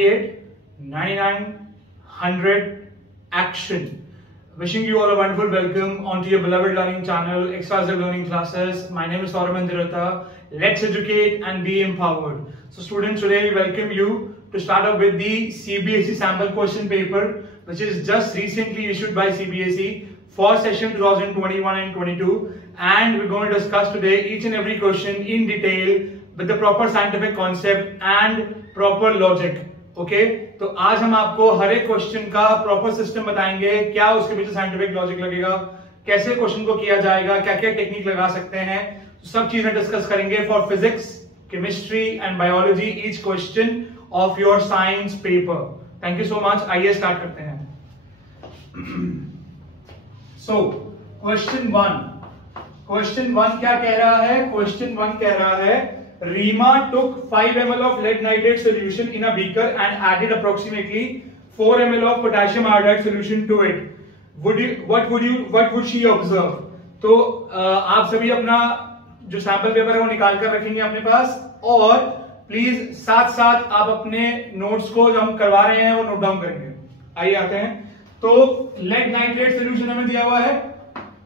98, 99, 100, action. Wishing you all a wonderful welcome onto your beloved learning channel, XYZ Learning Classes. My name is Saurav Mandirata. Let's educate and be empowered. So students, today we welcome you to start up with the CBSE sample question paper, which is just recently issued by CBSE for session 2021 and 22. And we're going to discuss today each and every question in detail with the proper scientific concept and proper logic. Okay तो आज हम आपको हर एक question का proper system बताएंगे, क्या उसके पीछे साइंटिफिक लॉजिक लगेगा, कैसे क्वेश्चन को किया जाएगा, क्या क्या टेक्निक लगा सकते हैं, तो सब चीजें डिस्कस करेंगे for physics, chemistry and biology each question of your science paper. Thank you so much. आइए स्टार्ट करते हैं. सो क्वेश्चन वन क्या कह रहा है? क्वेश्चन वन कह रहा है Rima took 5 ml of lead nitrate solution in a beaker and added approximately 4 ml of potassium iodide solution to it. What would she observe? तो आप सभी अपना जो सैंपल पेपर है वो निकाल कर रखेंगे अपने पास, और प्लीज साथ साथ आप अपने नोट्स को जो हम करवा रहे हैं वो नोट डाउन करेंगे. आइए आते हैं. तो लेड नाइट्रेट सोल्यूशन हमें दिया हुआ है,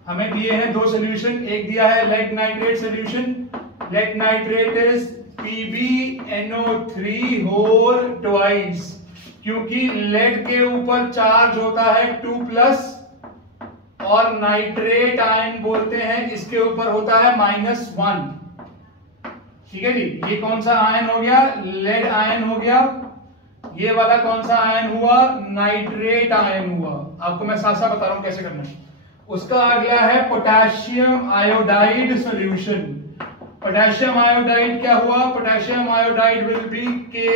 हमें दिए हैं दो सोल्यूशन. एक दिया है lead nitrate solution. Lead nitrate is PbNO3 whole twice, क्योंकि लेड के ऊपर चार्ज होता है 2+ और नाइट्रेट आयन बोलते हैं इसके ऊपर होता है -1. ठीक है जी. ये कौन सा आयन हो गया? लेड आयन हो गया. ये वाला कौन सा आयन हुआ? नाइट्रेट आयन हुआ. आपको मैं साथ साथ बता रहा हूं कैसे करना है. उसका अगला है potassium iodide solution. Potassium iodide क्या हुआ? Potassium iodide will be Ki.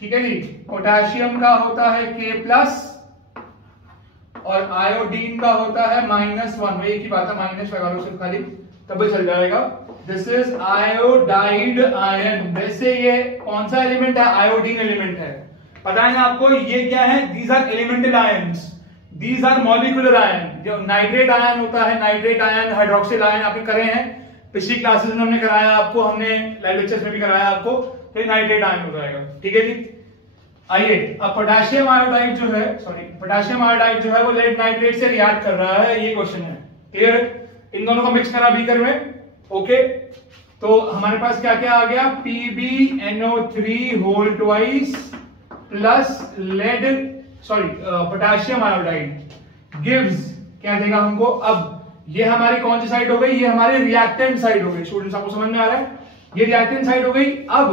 ठीक है जी. पोटेशियम का होता है K+ और आयोडीन का होता है -1. एक ही बात है, माइनस लगा लो सिर्फ खाली, तब चल जाएगा. This is iodide ion. वैसे ये कौन सा एलिमेंट है? आयोडीन एलिमेंट है. पता है ना आपको ये क्या है? These are elemental ions, these are molecular ion. जो नाइट्रेट आयन होता है, नाइट्रेट आयन, हाइड्रोक्सिल आयन आपने करे हैं पिछली क्लासेस में, हमने कराया आपको, हमने लाइव लेक्चर्स में भी कराया आपको. तो नाइट्रेट आयन हो जाएगा. ठीक है जी. आइए अब पोटेशियम आयोडाइड जो है, पोटेशियम आयोडाइड जो है वो लेड नाइट्रेट से रिएक्ट कर रहा है. ये क्वेश्चन है. क्लियर? इन दोनों को मिक्स करा बीकर में. ओके तो हमारे पास क्या क्या आ गया? PbNO3 whole twice plus lead potassium iodide gives क्या देगा हमको? अब ये हमारी कौन सी साइड हो गई? ये हमारी रिएक्टेंट साइड हो गई. स्टूडेंट्स आपको समझ में आ रहा है? ये रिएक्टेंट साइड हो गई. अब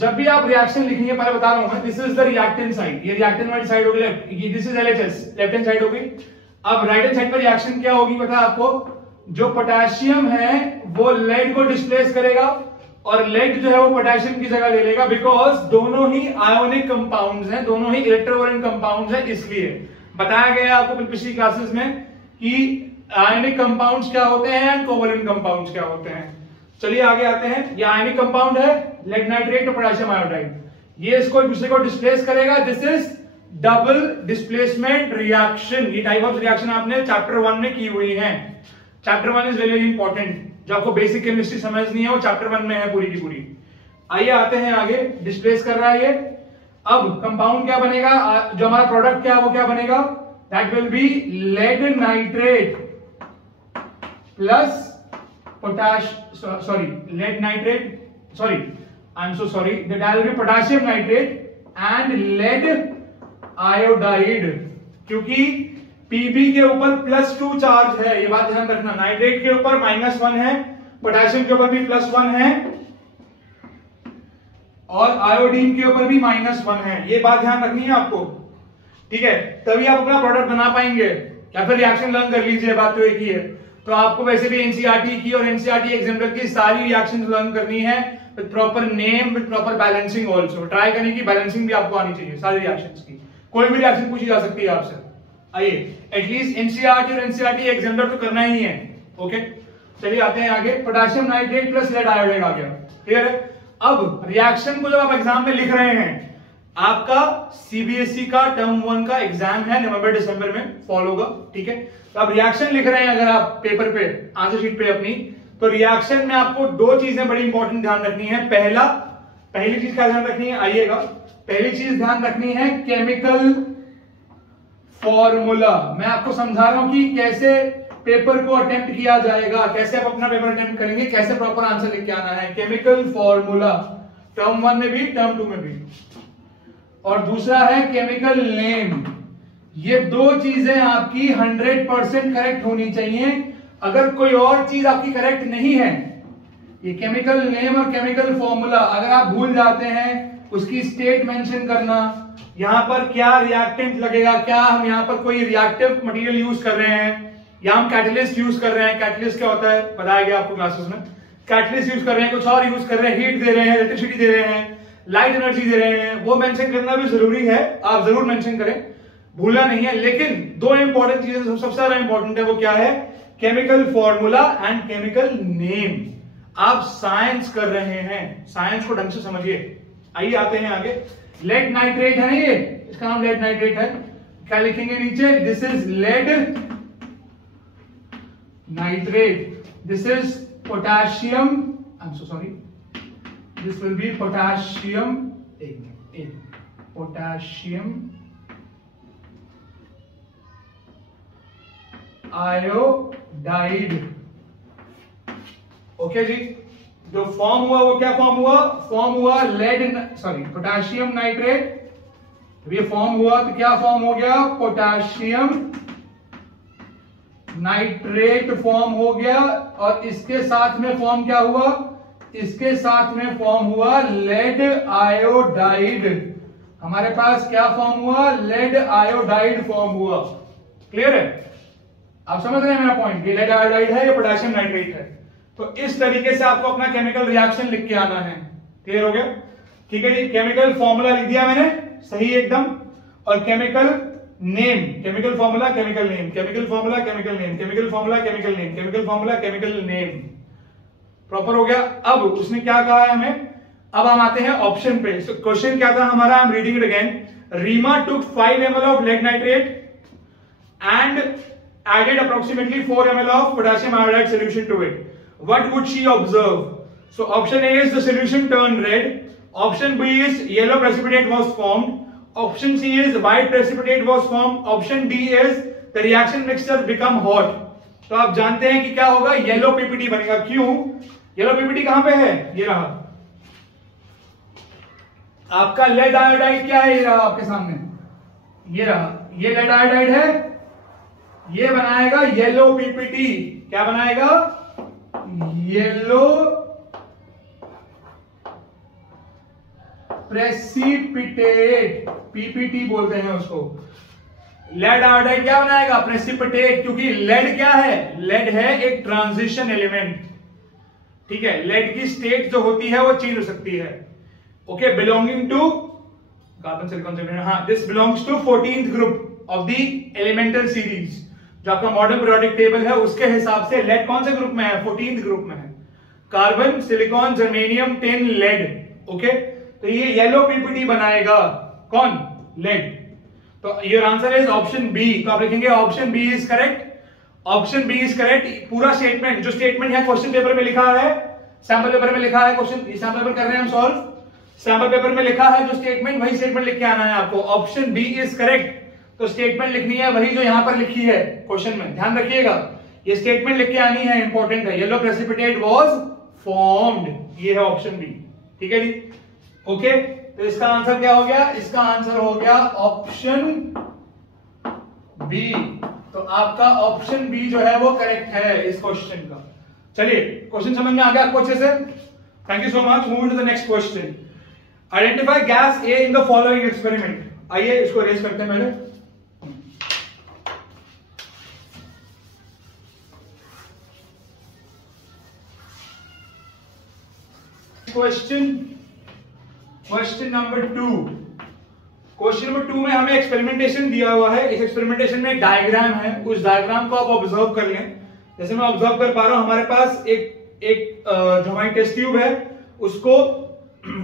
जब भी आप रिएक्शन लिखेंगे, पहले बता रहा हूं मैं, this is the reactant side. ये रिएक्टेंट वाली साइड हो गई. This is LHS, left hand side हो गई. अब राइट हैंड साइड पर रिएक्शन क्या होगी पता है आपको? जो पोटेशियम है वो लेड को डिस्प्लेस करेगा और लेड जो है वो पोटेशियम की जगह ले लेगा, बिकॉज दोनों ही आयोनिक कंपाउंड्स हैं, दोनों ही इलेक्ट्रोवोलेंट कंपाउंड्स हैं. इसलिए बताया गया आपको पिछली क्लासेस में कि आयनिक कंपाउंड्स क्या होते हैं एंड कोवलेंट कंपाउंड्स क्या होते हैं. चलिए आगे आते हैं. ये आयनिक कंपाउंड है लेड नाइट्रेट और पोटेशियम आयोडाइड. ये इसको एक दूसरे को डिस्प्लेस करेगा. This is double displacement reaction. ये टाइप ऑफ रिएक्शन आपने चैप्टर 1 में की हुई है. Chapter 1 is very important. जो आपको बेसिक केमिस्ट्री समझनी है वो चैप्टर 1 में है पूरी की पूरी. आइए आते हैं आगे. डिस्प्लेस कर रहा है ये. अब कंपाउंड क्या बनेगा? जो हमारा प्रोडक्ट क्या है वो क्या बनेगा? That will be lead nitrate plus lead nitrate, I'm so sorry, that will be potassium nitrate and lead iodide. क्योंकि Pb के ऊपर +2 चार्ज है, ये बात ध्यान रखना. नाइट्रेट के ऊपर -1 है, पोटेशियम के ऊपर भी +1 है और आयोडीन के ऊपर भी -1 है. ये बात ध्यान रखनी है आपको. ठीक है, तभी आप अपना प्रोडक्ट बना पाएंगे. या फिर रिएक्शन लर्न कर लीजिए, बात तो एक ही है. तो आपको वैसे भी एनसीईआरटी की और एनसीईआरटी एग्जामिनर की सारी रिएक्शंस लर्न करनी है with proper name, with proper balancing. Also try करने की बैलेंसिंग भी आपको आनी चाहिए सारी रिएक्शंस की. कोई भी रिएक्शन पूछी जा सकती है आपसे. आइए एटलीस्ट एनसीईआरटी और एनसीईआरटी एग्जामिनर तो करना ही है. ओके चलिए आते हैं आगे. Potassium nitrate plus lead iodide आ गया. क्लियर है? अब रिएक्शन को जब आप एग्जाम में लिख रहे हैं, आपका सीबीएसई का टर्म 1 का एग्जाम है नवंबर दिसंबर में, फॉल होगा. ठीक है, तो आप रिएक्शन लिख रहे हैं अगर आप पेपर पे, आंसर शीट पे अपनी, तो रिएक्शन में आपको दो चीजें बड़ी इंपॉर्टेंट ध्यान रखनी है. पहला, पहली चीज क्या ध्यान रखनी है, आइएगा, पहली चीज ध्यान रखनी है केमिकल फॉर्मूला। मैं आपको समझा रहा हूं कि कैसे पेपर को अटेम्प्ट किया जाएगा, कैसे आप अपना पेपर अटेम्प्ट करेंगे, कैसे प्रॉपर आंसर लेके आना है। केमिकल फॉर्मूला टर्म 1 में भी टर्म 2 में भी। और दूसरा है केमिकल नेम। ये दो चीजें आपकी 100% करेक्ट होनी चाहिए। अगर कोई और चीज आपकी करेक्ट नहीं है, ये केमिकल नेम और केमिकल फॉर्मूला अगर आप भूल जाते हैं, उसकी स्टेट मेंशन करना, यहां पर क्या रिएक्टेंट लगेगा, क्या हम यहां पर कोई रिएक्टिव मटेरियल यूज कर रहे हैं या हम कैटलिस्ट यूज कर रहे हैं। कैटलिस्ट क्या होता है बताया गया आपको क्लासेस में। कैटलिस्ट यूज कर रहे हैं, कुछ और यूज कर रहे हैं, हीट दे रहे हैं, इलेक्ट्रिसिटी दे रहे हैं, लाइट एनर्जी दे रहे हैं, वो मेंशन करना भी जरूरी है, आप जरूर मेंशन करें, भूलना नहीं है। लेकिन दो इंपॉर्टेंट चीजें सबसे ज्यादा इंपॉर्टेंट है, वो क्या है, chemical formula and chemical name. आप साइंस कर रहे हैं, साइंस को ढंग से समझिए। आइए आते हैं आगे। लेड नाइट्रेट है ये, इसका नाम लेड नाइट्रेट है। क्या लिखेंगे नीचे, this is lead nitrate, this is potassium, I am so sorry, this will be potassium, potassium iodide। Okay जी, जो फॉर्म हुआ वो क्या फॉर्म हुआ, फॉर्म हुआ लेड, सॉरी पोटेशियम नाइट्रेट। ये फॉर्म हुआ तो क्या फॉर्म हो गया, पोटेशियम नाइट्रेट फॉर्म हो गया। और इसके साथ में फॉर्म क्या हुआ, इसके साथ में फॉर्म हुआ लेड आयोडाइड। हमारे पास क्या फॉर्म हुआ, लेड आयोडाइड फॉर्म हुआ। क्लियर है, आप समझ रहे हैं मेरा पॉइंट, ये लेड आयोडाइड है, ये पोटेशियम नाइट्रेट है। तो इस तरीके से आपको अपना केमिकल रिएक्शन लिख के आना है। क्लियर हो गया, ठीक है जी। केमिकल फॉर्मूला लिख दिया मैंने, सही एकदम। और chemical name, chemical formula chemical name, chemical formula chemical name, chemical formula chemical name, chemical formula chemical name, proper हो गया। अब उसने क्या कहा है हमें, अब हम आते हैं ऑप्शन पे। क्वेश्चन क्या था हमारा, I am reading it again. Reema took 5 ml of lead nitrate and added approximately 4 ml of potassium iodide solution to it. What would she observe? So option A is the solution turn red, option B is yellow precipitate was formed, option C is white precipitate was formed, option D is the reaction mixture become hot. तो आप जानते हैं कि क्या होगा, yellow PPT बनेगा। क्यों, yellow PPT कहां पे है, ये रहा आपका लेड आयोडाइड। क्या है, ये रहा आपके सामने, ये रहा, ये लेड आयोडाइड है, ये बनाएगा येलो पीपीटी। क्या बनाएगा, येलो प्रेसिपिटेट, पीपीटी बोलते हैं उसको। लेड आयोडाइड क्या बनाएगा, प्रेसिपिटेट, क्योंकि लेड क्या है, लेड है एक ट्रांजिशन एलिमेंट। ठीक है, लेड की स्टेट जो होती है वो चेंज हो सकती है। Okay, belonging to carbon silicon separate, हाँ, this belongs to 14th group of the elemental series. जो आपका मॉडर्न पीरियोडिक टेबल है उसके हिसाब से लेड कौन से ग्रुप में है, 14th ग्रुप में है। Carbon, silicon, germanium, tin, lead. Okay, तो ये येलो पीपीटी बनाएगा कौन, लेड। तो your answer is option B. तो आप लिखेंगे option B is correct, option B is correct. पूरा स्टेटमेंट, जो स्टेटमेंट है क्वेश्चन पेपर में लिखा है, सैंपल पेपर में लिखा है, क्वेश्चन सैंपल पेपर कर रहे हैं हम सॉल्व, सैंपल पेपर में लिखा है जो स्टेटमेंट, वही स्टेटमेंट लिख के आना है आपको। Option B is correct. तो स्टेटमेंट लिखनी है वही जो यहां पर लिखी है क्वेश्चन में, ध्यान रखिएगा, ये स्टेटमेंट लिख के आनी है, इंपॉर्टेंट है। येलो प्रेसिपिटेट वाज फॉर्म्ड, ये है ऑप्शन बी। ठीक है जी, ओके। तो इसका आंसर क्या हो गया, इसका आंसर हो गया ऑप्शन बी। तो आपका ऑप्शन बी जो है वो करेक्ट है इस क्वेश्चन का। चलिए, क्वेश्चन समझ में आ गया आपको अच्छे से, thank you so much. Move to the next question. Identify gas A in the following experiment. आइए इसको रेज करते हैं पहले। Question number 2। क्वेश्चन नंबर 2 में हमें एक्सपेरिमेंटेशन दिया हुआ है। इस एक्सपेरिमेंटेशन में एक डायग्राम है, उस डायग्राम को आप ऑब्जर्व कर लें। जैसे मैं ऑब्जर्व कर पा रहा हूं, हमारे पास एक जो हमारी टेस्ट ट्यूब है उसको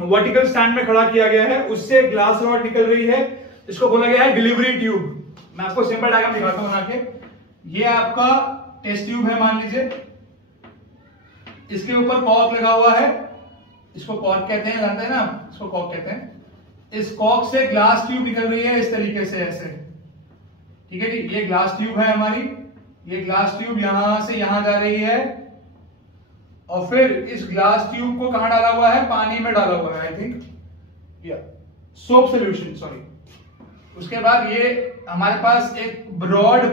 वर्टिकल स्टैंड में खड़ा किया गया है, उससे ग्लास रॉड निकल रही है, इसको बोला गया है डिलीवरी ट्यूब। मैं आपको सिंपल डायग्राम दिखाता हूं बना के। ये आपका टेस्ट ट्यूब है मान लीजिए, इसके ऊपर कॉर्क लगा हुआ है, इसको कॉर्क कहते हैं, जानते हैं ना, इसको कॉर्क कहते हैं। इस कॉर्क से ग्लास ट्यूब निकल रही है इस तरीके से, ऐसे, ठीक है जी। ये ग्लास ट्यूब है हमारी, ये ग्लास ट्यूब यहां से यहां जा रही है, और फिर इस ग्लास ट्यूब को कहां डाला हुआ है, पानी में डाला हुआ है, आई थिंक, या सोप सोल्यूशन, सॉरी। उसके बाद ये हमारे पास एक ब्रॉड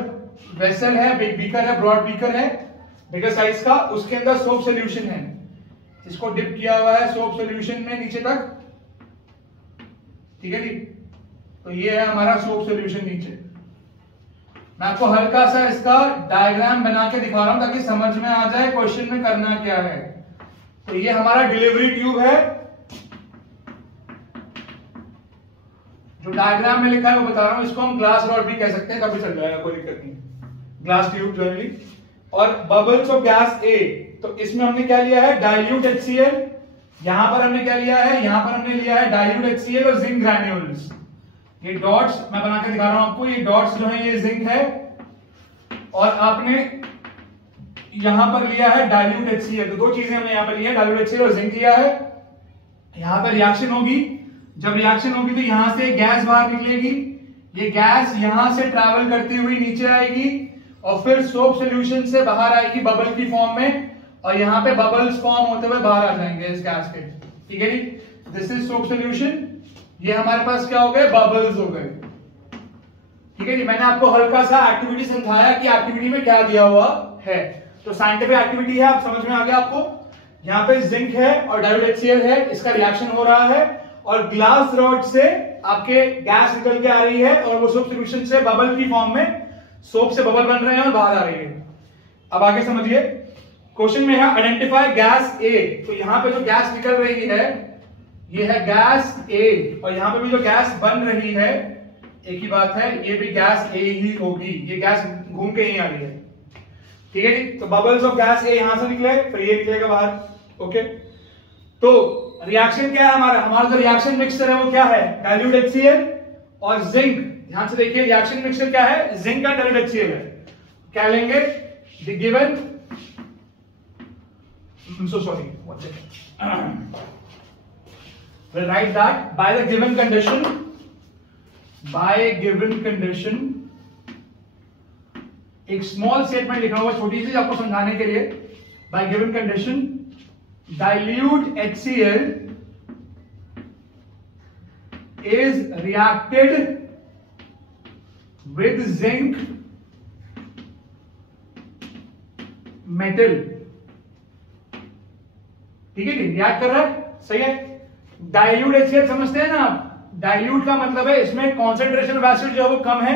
वेसल है, बीकर है, ब्रॉड बीकर है, बिगर साइज का, उसके अंदर सोप सोल्यूशन है। इसको डिप किया हुआ है सोप सोल्यूशन में नीचे तक, ठीक है जी। तो ये है हमारा सोप सोल्यूशन नीचे। मैं आपको हल्का सा इसका डायग्राम बना के दिखा रहा हूं ताकि समझ में आ जाए क्वेश्चन में करना क्या है। तो ये हमारा डिलीवरी ट्यूब है, जो डायग्राम में लिखा है वो बता रहा हूं। इसको हम ग्लास रॉड भी कह सकते हैं, कभी चल जाएगा, कोई दिक्कत नहीं, ग्लास ट्यूब जनरली। और बबल्स ऑफ गैस ए, तो इसमें हमने क्या लिया है, डाइल्यूट HCl। यहां पर हमने क्या लिया है, यहां पर हमने लिया है डाइल्यूट HCl और जिंक ग्रैन्यूल्स। ये डॉट्स मैं बना के दिखा रहा हूं आपको, ये डॉट्स जो है ये जिंक है, और आपने यहां पर लिया है डाइल्यूट HCl। तो दो चीजें हमने यहां पर लिया है, डाइल्यूट HCl और जिंक लिया है। यहां पर रिएक्शन होगी, जब रिएक्शन होगी तो यहां से गैस बाहर निकलेगी, ये गैस यहां से ट्रैवल करती हुई नीचे आएगी, और फिर सोप सॉल्यूशन से बाहर आएगी बबल की फॉर्म में, और यहां पे बबल्स फॉर्म होते हुए बाहर आ जाएंगे इस गैस के, ठीक है जी। This is soap solution. ये हमारे पास क्या हो गए, बबल्स हो गए, ठीक है जी। मैंने आपको हल्का सा एक्टिविटी समझाया कि एक्टिविटी में क्या दिया हुआ है। तो साइंटिफिक एक्टिविटी है, आप समझ में आ गया आपको। यहाँ पे जिंक है और डाइल्यूट HCl है, इसका रिएक्शन हो रहा है, और ग्लास रॉड से आपके गैस निकल के आ रही है, और वो सोप सॉल्यूशन से बबल की फॉर्म में, सोप से बबल बन रहे हैं और बाहर आ रही है। अब आगे समझिए, क्वेश्चन में है आइडेंटिफाई गैस ए। तो यहां पे जो गैस निकल रही है ये है गैस ए, और यहां पे भी जो गैस बन रही है, एक ही बात है, ये भी गैस ए ही होगी, ये गैस घूम के ही आ रही है, ठीक है जी। तो बबल्स ऑफ गैस ए यहां से निकले, फिर ये निकलेगा बाहर, ओके। तो रिएक्शन क्या है हमारा, हमारा जो रिएक्शन मिक्सचर है वो क्या है, डाइल्यूट HCl और जिंक। ध्यान से देखिए, रिएक्शन मिक्सचर क्या है, जिंक का डाइल्यूट HCl है। क्या लेंगे, the given, I'm so sorry, what's it? We'll write that by the given condition, एक स्मॉल स्टेटमेंट लिखा हुआ छोटी सी आपको समझाने के लिए। by given condition dilute HCl is reacted with zinc metal, ठीक है जी, रिएक्ट कर रहा है, सही है। डाइल्यूट HCl समझते हैं ना आप, डाइल्यूट का मतलब है इसमें कॉन्सेंट्रेशन ऑफ एसिड जो है वो कम है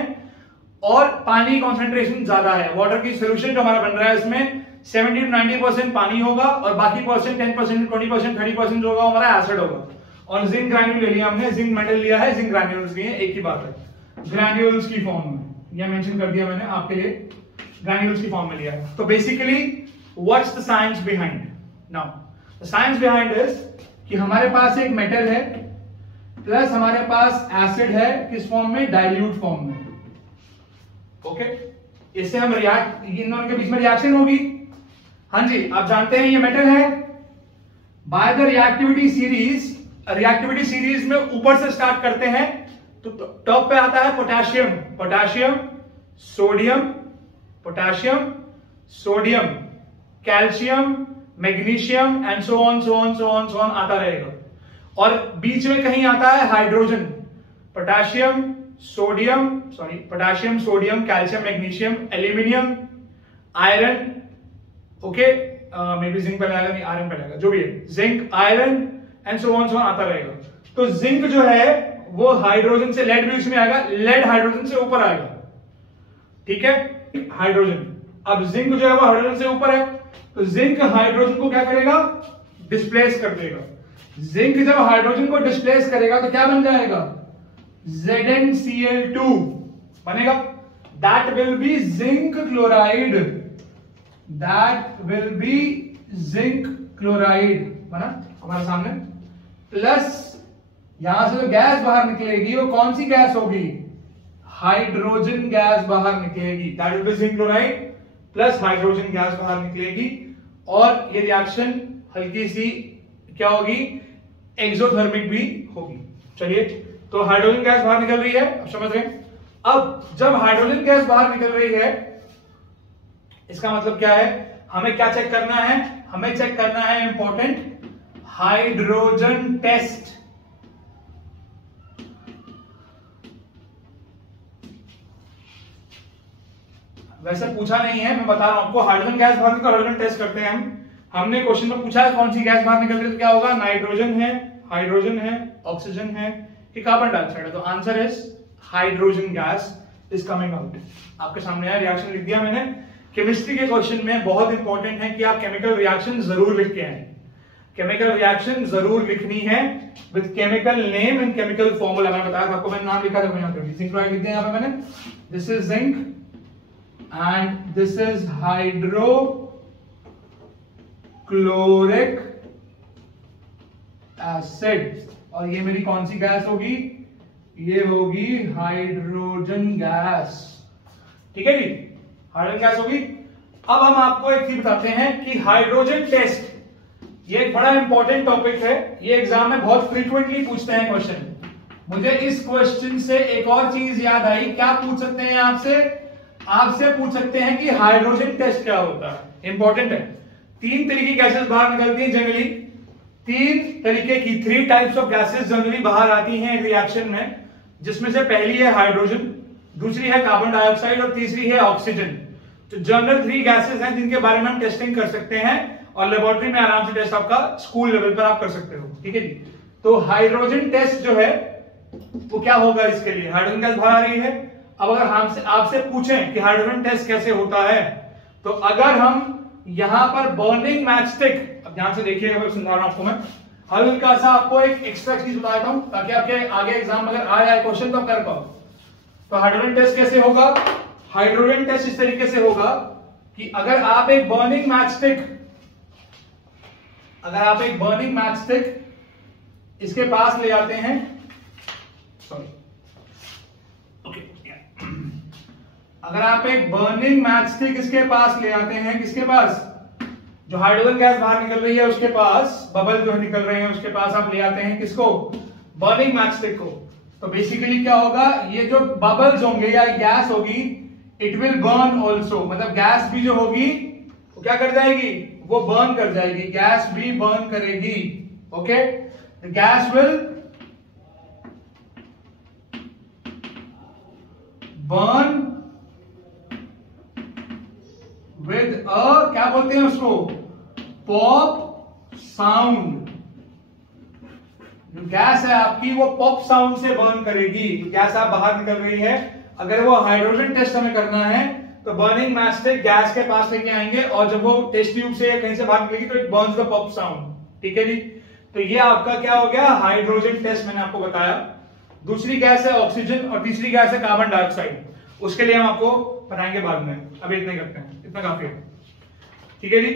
और पानी कॉन्सेंट्रेशन ज्यादा है। वाटर की सोल्यूशन जो हमारा बन रहा है इसमें 70 to 90% पानी होगा, और बाकी परसेंट 10%, 20%, 30% जो होगा हमारा एसिड होगा। और जिंक ग्रैन्यूल ले लिया हमने, जिंक मेटल लिया है, जिंक ग्रैन्यूल्स लिए, एक ही बात है, ग्रैन्यूल्स की फॉर्म में, यह मेंशन कर दिया मैंने आपके लिए, ग्रैन्यूल्स की फॉर्म में लिया है। तो basically what's the science behind, now the science behind is कि हमारे पास एक मेटल है प्लस हमारे पास एसिड है, किस फॉर्म में, डाइल्यूट फॉर्म में, ओके। इससे हम रिएक्ट, इन दोनों के बीच में रिएक्शन होगी, हाँ जी। आप जानते हैं ये मेटल है, बाय द रिएक्टिविटी सीरीज में ऊपर से स्टार्ट करते हैं, तो टॉप पे आता है potassium, potassium sodium, potassium sodium, calcium, magnesium and so on so on so on so on आता रहेगा। और बीच में कहीं आता है hydrogen, potassium sodium, calcium, magnesium, aluminium, iron, okay, may be zinc पहले आएगा, नहीं आयरन पहले आएगा, जो भी है, zinc, iron and so on आता रहेगा। तो जिंक जो है वो हाइड्रोजन से, लेड भी उसमें आएगा, लेड हाइड्रोजन से ऊपर आएगा, ठीक है, हाइड्रोजन। अब जिंक जो है वो हाइड्रोजन से ऊपर है, तो जिंक हाइड्रोजन को क्या करेगा, डिस्प्लेस कर देगा। जिंक जब हाइड्रोजन को डिस्प्लेस करेगा तो क्या बन जाएगा, ZnCl2 बनेगा, that will B zinc chloride, बना हमारे सामने। प्लस यहां से जो गैस बाहर निकलेगी वो कौन सी गैस होगी, हाइड्रोजन गैस बाहर निकलेगी, that will B zinc chloride plus hydrogen gas बाहर निकलेगी। और ये रिएक्शन हल्की सी क्या होगी, एक्सोथर्मिक भी होगी। चलिए, तो हाइड्रोजन गैस बाहर निकल रही है, अब समझ रहे हैं। अब जब हाइड्रोजन गैस बाहर निकल रही है, इसका मतलब क्या है, हमें क्या चेक करना है, हमें चेक करना है इंपॉर्टेंट हाइड्रोजन टेस्ट। वैसे पूछा नहीं है, मैं बता रहा हूं आपको, हाइड्रोजन गैस बाहर निकल, हाइड्रोजन टेस्ट करते हैं हम। हमने क्वेश्चन में पूछा है कौन सी गैस बाहर निकल रही है, तो क्या होगा, नाइट्रोजन है, हाइड्रोजन है, ऑक्सीजन है कि कार्बन डाइऑक्साइड है। तो answer is hydrogen gas is coming out. आपके सामने है, रिएक्शन लिख दिया मैंने। केमिस्ट्री के क्वेश्चन में बहुत इंपॉर्टेंट है कि आप केमिकल रिएक्शन जरूर लिख के आए, केमिकल रिएक्शन जरूर लिखनी है with chemical name and chemical formula. मैंने बताया आपको, मैंने नाम लिखा था यहाँ पे, जिंक क्लोराइड लिख दिया यहाँ पे मैंने, this is zinc and this is hydrochloric acid, और ये मेरी कौन सी गैस होगी, ये होगी हाइड्रोजन गैस। ठीक है जी, हाइड्रोजन गैस होगी। अब हम आपको एक चीज बताते हैं कि हाइड्रोजन टेस्ट, ये एक बड़ा इंपॉर्टेंट टॉपिक है, ये एग्जाम में बहुत फ्रीक्वेंटली पूछते हैं क्वेश्चन। मुझे इस क्वेश्चन से एक और चीज याद आई, क्या पूछ सकते हैं आपसे, आपसे पूछ सकते हैं कि हाइड्रोजन टेस्ट क्या होता है, इंपॉर्टेंट है। 3 तरह की गैसेस बाहर निकलती हैं जनरली, 3 तरीके की, 3 टाइप्स ऑफ गैसेस जनरली बाहर आती हैं एक रिएक्शन में, जिसमें से पहली है हाइड्रोजन, दूसरी है कार्बन डाइऑक्साइड और तीसरी है ऑक्सीजन। तो जनरल 3 गैसेस हैं जिनके बारे में हम टेस्टिंग कर सकते हैं, और लेबोरेटरी में आराम से टेस्ट आपका स्कूल लेवल पर आप कर सकते हो। ठीक है जी, तो हाइड्रोजन टेस्ट जो है वो क्या होगा, इसके लिए हाइड्रोजन गैस बाहर आ रही है। अब अगर हमसे आपसे पूछें कि हाइड्रोजन टेस्ट कैसे होता है, तो अगर हम यहां पर बर्निंग मैचस्टिक, अब ध्यान से देखिएगा, मैं समझा रहा हूं आपको, मैं हल्का सा आपको एक एक्स्ट्रा चीज बता देता हूं ताकि आपके आगे एग्जाम अगर आ जाए क्वेश्चन तो आप कर पाओ। तो हाइड्रोजन टेस्ट कैसे होगा, हाइड्रोजन टेस्ट इस तरीके से होगा कि अगर आप एक बर्निंग मैचस्टिक इसके पास ले आते हैं, सॉरी, अगर आप एक बर्निंग मैचस्टिक इसके पास ले आते हैं, किसके पास, जो हाइड्रोजन गैस बाहर निकल रही है उसके पास, बबल जो निकल रहे हैं उसके पास आप ले आते हैं किसको, बर्निंग मैचस्टिक को, तो बेसिकली क्या होगा, ये जो बबल्स होंगे या गैस होगी, इट विल बर्न ऑल्सो, मतलब गैस भी जो होगी वो क्या कर जाएगी, वो बर्न कर जाएगी, गैस भी बर्न करेगी। Okay, the gas will burn with a, क्या बोलते हैं उसको, पॉप साउंड। जो गैस है आपकी वो पॉप साउंड से बर्न करेगी। तो गैस आप बाहर निकल रही है, अगर वो हाइड्रोजन टेस्ट हमें करना है तो बर्निंग मैचस्टिक गैस के पास लेके आएंगे, और जब वो टेस्ट ट्यूब से कहीं से बाहर निकलेगी तो it Burns the pop sound. ठीक है जी, तो ये आपका क्या हो गया, हाइड्रोजन टेस्ट मैंने आपको बताया। दूसरी गैस है ऑक्सीजन और तीसरी गैस है कार्बन डाइऑक्साइड, उसके लिए हम आपको बताएंगे बाद में, अभी इतने करते हैं, इतना काफी है। ठीक है जी,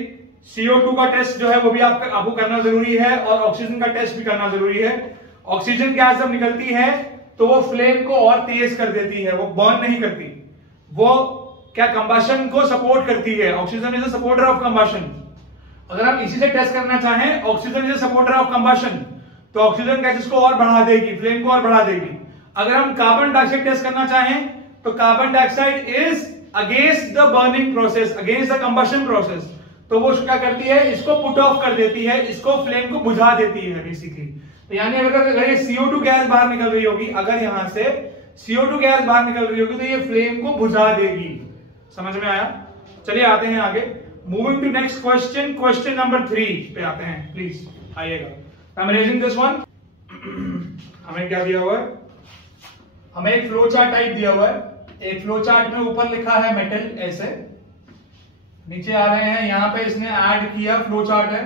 CO2 का टेस्ट जो है वो भी आपको करना जरूरी है, और ऑक्सीजन का टेस्ट भी करना जरूरी है। ऑक्सीजन गैस जब निकलती है तो वो फ्लेम को और तेज कर देती है, वो बर्न नहीं करती, वो क्या कंबशन को सपोर्ट करती है। Oxygen is a supporter of combustion. अगर आप इसी से टेस्ट करना चाहें, oxygen is a supporter of combustion, तो ऑक्सीजन गैसेस को और बढ़ा देगी, फ्लेम को और बढ़ा देगी। अगर हम कार्बन डाइऑक्साइड टेस्ट करना चाहें तो carbon dioxide is against the burning process, against the combustion process, तो वो क्या करती है, इसको पुट ऑफ कर देती है, इसको फ्लेम को बुझा देती है बेसिकली। तो यानी अगर ये CO2 गैस बाहर निकल रही होगी, अगर यहां से CO2 गैस बाहर निकल रही होगी तो ये फ्लेम को बुझा देगी। समझ में आया? चलिए आते हैं आगे, moving to next question, question number 3 पे आते हैं, प्लीज आइएगा। I am raising this one. हमें क्या दिया हुआ है, हमें एक फ्लो चार्ट टाइप दिया हुआ है। एक फ्लो चार्ट में ऊपर लिखा है मेटल, ऐसे नीचे आ रहे हैं, यहां पे इसने ऐड किया, फ्लो चार्ट है,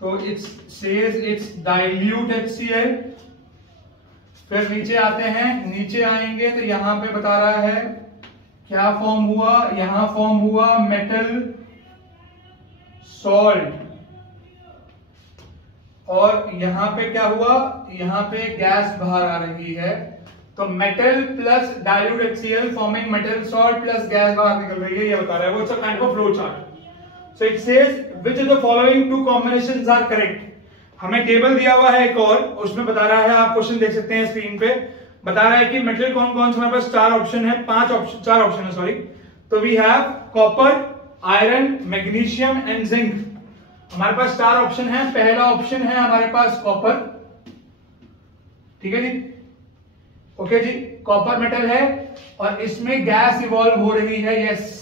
तो it's says it's dilute HCl। फिर नीचे आते हैं, नीचे आएंगे तो यहां पे बता रहा है क्या फॉर्म हुआ, यहां फॉर्म हुआ मेटल सॉल्ट, और यहां पे क्या हुआ, यहां पे गैस बाहर आ रही है, तो metal plus dilute HCl forming metal salt plus gas बाहर निकल रही है, ये बता रहा है। वो kind of flow chart. So it says which of the following two combinations are correct. हमें टेबल दिया हुआ है एक और, उसमें बता रहा है, आप क्वेश्चन देख सकते हैं स्क्रीन पे, बता रहा है कि मेटल कौन कौन से, हमारे पास चार ऑप्शन है, चार ऑप्शन है सॉरी। तो we have copper, iron, magnesium and zinc. हमारे पास चार ऑप्शन है। पहला ऑप्शन है हमारे पास कॉपर, ठीक है जी, ओके जी, कॉपर मेटल है और इसमें गैस इवॉल्व हो रही है, यस।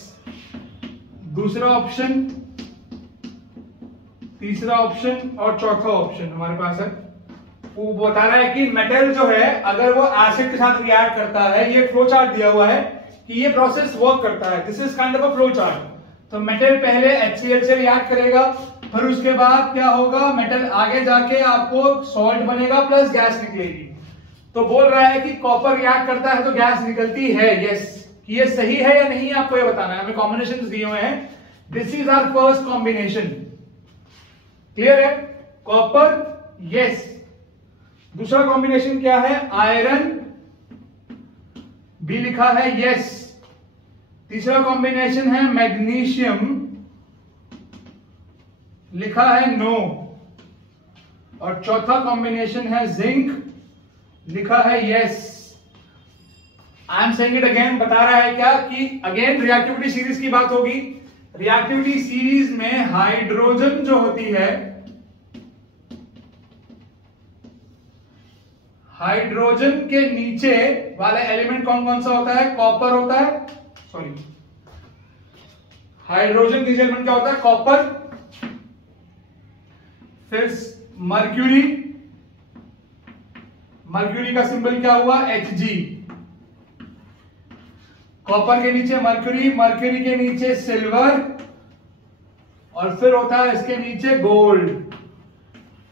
दूसरा ऑप्शन, तीसरा ऑप्शन और चौथा ऑप्शन हमारे पास है। वो बता रहा है कि मेटल जो है अगर वो एसिड के साथ रिएक्ट करता है, ये फ्लो चार्ट दिया हुआ है कि ये प्रोसेस वर्क करता है, this is kind of a flow chart. तो मेटल पहले HCl से रिएक्ट करेगा, फिर उसके बाद क्या होगा, मेटल आगे जाके आपको सॉल्ट बनेगा प्लस गैस निकलेगी। तो बोल रहा है कि कॉपर रिएक्ट करता है तो गैस निकलती है, यस। ये सही है या नहीं आपको ये बताना है, हमें कॉम्बिनेशन दिए हुए हैं। This is our first combination, clear है, कॉपर, यस। दूसरा कॉम्बिनेशन क्या है, आयरन, बी लिखा है, यस। तीसरा कॉम्बिनेशन है मैग्नीशियम, लिखा है नो। और चौथा कॉम्बिनेशन है जिंक, लिखा है yes. I am saying it again, बता रहा है क्या कि अगेन रिएक्टिविटी सीरीज की बात होगी। रिएक्टिविटी सीरीज में हाइड्रोजन जो होती है, हाइड्रोजन के नीचे वाला एलिमेंट कौन कौन सा होता है, कॉपर होता है, सॉरी, हाइड्रोजन के नीचे एलिमेंट क्या होता है, कॉपर, फिर मर्क्यूरी, मर्क्यूरी का सिंबल क्या हुआ, Hg। कॉपर के नीचे मर्क्यूरी, मर्क्यूरी के नीचे सिल्वर, और फिर होता है इसके नीचे गोल्ड।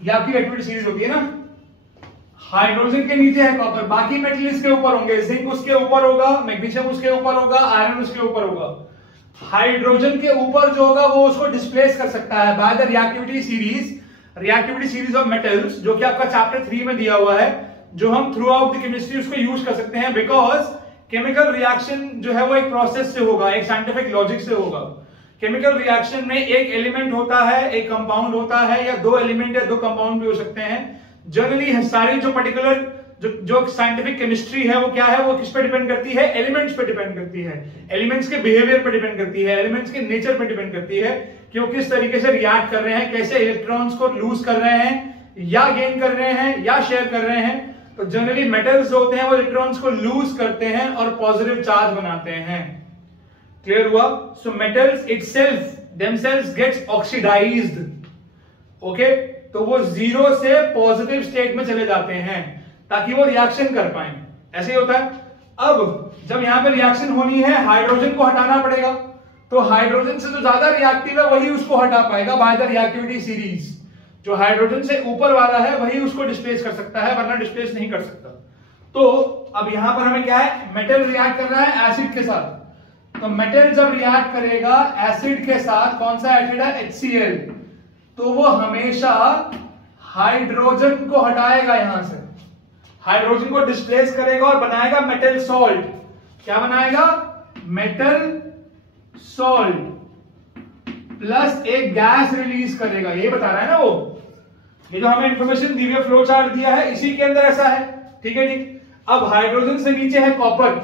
ये आपकी रिएक्टिविटी सीरीज होती है ना। हाइड्रोजन के नीचे है कॉपर, बाकी मेटल इसके ऊपर होंगे, जिंक उसके ऊपर होगा, मैग्नीशियम उसके ऊपर होगा, आयरन उसके ऊपर होगा। हाइड्रोजन के ऊपर जो होगा वो उसको डिस्प्लेस कर सकता है by the reactivity series of metals, जो कि आपका चैप्टर 3 में दिया हुआ है, जो हम थ्रू आउट द केमिस्ट्री उसको यूज कर सकते हैं। बिकॉज केमिकल रिएक्शन जो है वो एक प्रोसेस से होगा, एक साइंटिफिक लॉजिक से होगा। केमिकल रिएक्शन में एक एलिमेंट होता है, एक कंपाउंड होता है, या दो एलिमेंट या दो कंपाउंड भी हो सकते हैं। जनरली सारी जो पर्टिकुलर जो साइंटिफिक केमिस्ट्री है वो क्या है, वो किस पे डिपेंड करती है, एलिमेंट्स पे डिपेंड करती है, एलिमेंट्स के बिहेवियर पे डिपेंड करती है, एलिमेंट्स के नेचर पे डिपेंड करती है कि वो किस तरीके से रिएक्ट कर रहे हैं, कैसे इलेक्ट्रॉन्स को लूज कर रहे हैं या गेन कर रहे हैं या शेयर कर रहे हैं। तो जनरली मेटल्स जो होते हैं वो इलेक्ट्रॉन्स को लूज करते हैं और पॉजिटिव चार्ज बनाते हैं। क्लियर हुआ? So metals itself themselves gets oxidised, okay, तो वो जीरो से पॉजिटिव स्टेट में चले जाते हैं ताकि वो रिएक्शन कर पाए। ऐसे ही होता है। अब जब यहां पे रिएक्शन होनी है, हाइड्रोजन को हटाना पड़ेगा, तो हाइड्रोजन से जो ज्यादा रिएक्टिव है वही उसको हटा पाएगा बाय द रिएक्टिविटी सीरीज। जो हाइड्रोजन से ऊपर वाला है वही उसको डिस्प्लेस कर सकता है, वरना डिस्प्लेस नहीं कर सकता। तो अब यहां पर हमें क्या है, मेटल रिएक्ट कर रहा है एसिड के साथ। तो मेटल जब रिएक्ट करेगा एसिड के साथ, कौन सा एसिड है, HCl, तो वो हमेशा हाइड्रोजन को हटाएगा, यहां से हाइड्रोजन को डिस्प्लेस करेगा और बनाएगा मेटल सॉल्ट। क्या बनाएगा, मेटल सॉल्ट प्लस एक गैस रिलीज करेगा। ये बता रहा है ना वो, ये जो हमें इंफॉर्मेशन दी हुई फ्लो चार्ट दिया है इसी के अंदर ऐसा है, ठीक है जी। अब हाइड्रोजन से नीचे है कॉपर,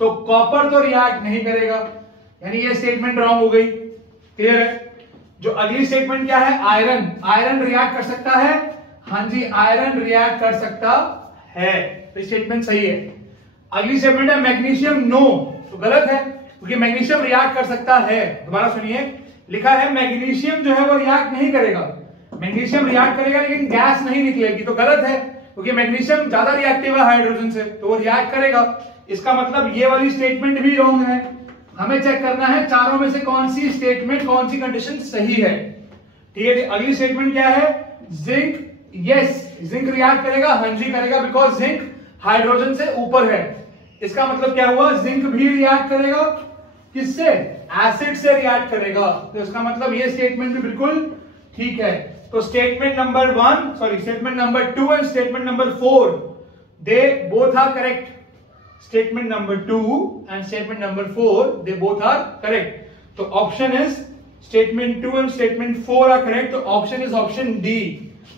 तो कॉपर तो रिएक्ट नहीं करेगा, यानी ये स्टेटमेंट रॉन्ग हो गई। क्लियर है? जो अगली स्टेटमेंट क्या है, आयरन, आयरन रिएक्ट कर सकता है, हाँ जी आयरन रिएक्ट कर सकता है, तो स्टेटमेंट सही है। अगली स्टेटमेंट है मैग्नीशियम, नो, तो गलत है क्योंकि मैग्नीशियम रिएक्ट कर सकता है। दोबारा सुनिए, लिखा है मैग्नीशियम जो है वो रिएक्ट नहीं करेगा, मैग्नीशियम रिएक्ट करेगा लेकिन गैस नहीं निकलेगी, तो गलत है क्योंकि मैग्नीशियम ज्यादा रिएक्टिव है हाइड्रोजन से, तो वो रिएक्ट करेगा। इसका मतलब ये वाली स्टेटमेंट भी रॉन्ग है। हमें चेक करना है चारों में से कौन सी स्टेटमेंट, कौन सी कंडीशन सही है, ठीक है। अगली स्टेटमेंट क्या है, जिंक, यस, जिंक रिएक्ट करेगा, हाँ जी करेगा, बिकॉज जिंक हाइड्रोजन से ऊपर है। इसका मतलब क्या हुआ, जिंक भी रिएक्ट करेगा, किससे, एसिड से रिएक्ट करेगा, तो इसका मतलब ये स्टेटमेंट भी बिल्कुल ठीक है। तो statement number 1, sorry statement number 2 and statement number 4 they both are correct. Statement number 2 and statement number 4, they both are correct. So option is statement 2 and statement 4 are correct. So option is option D.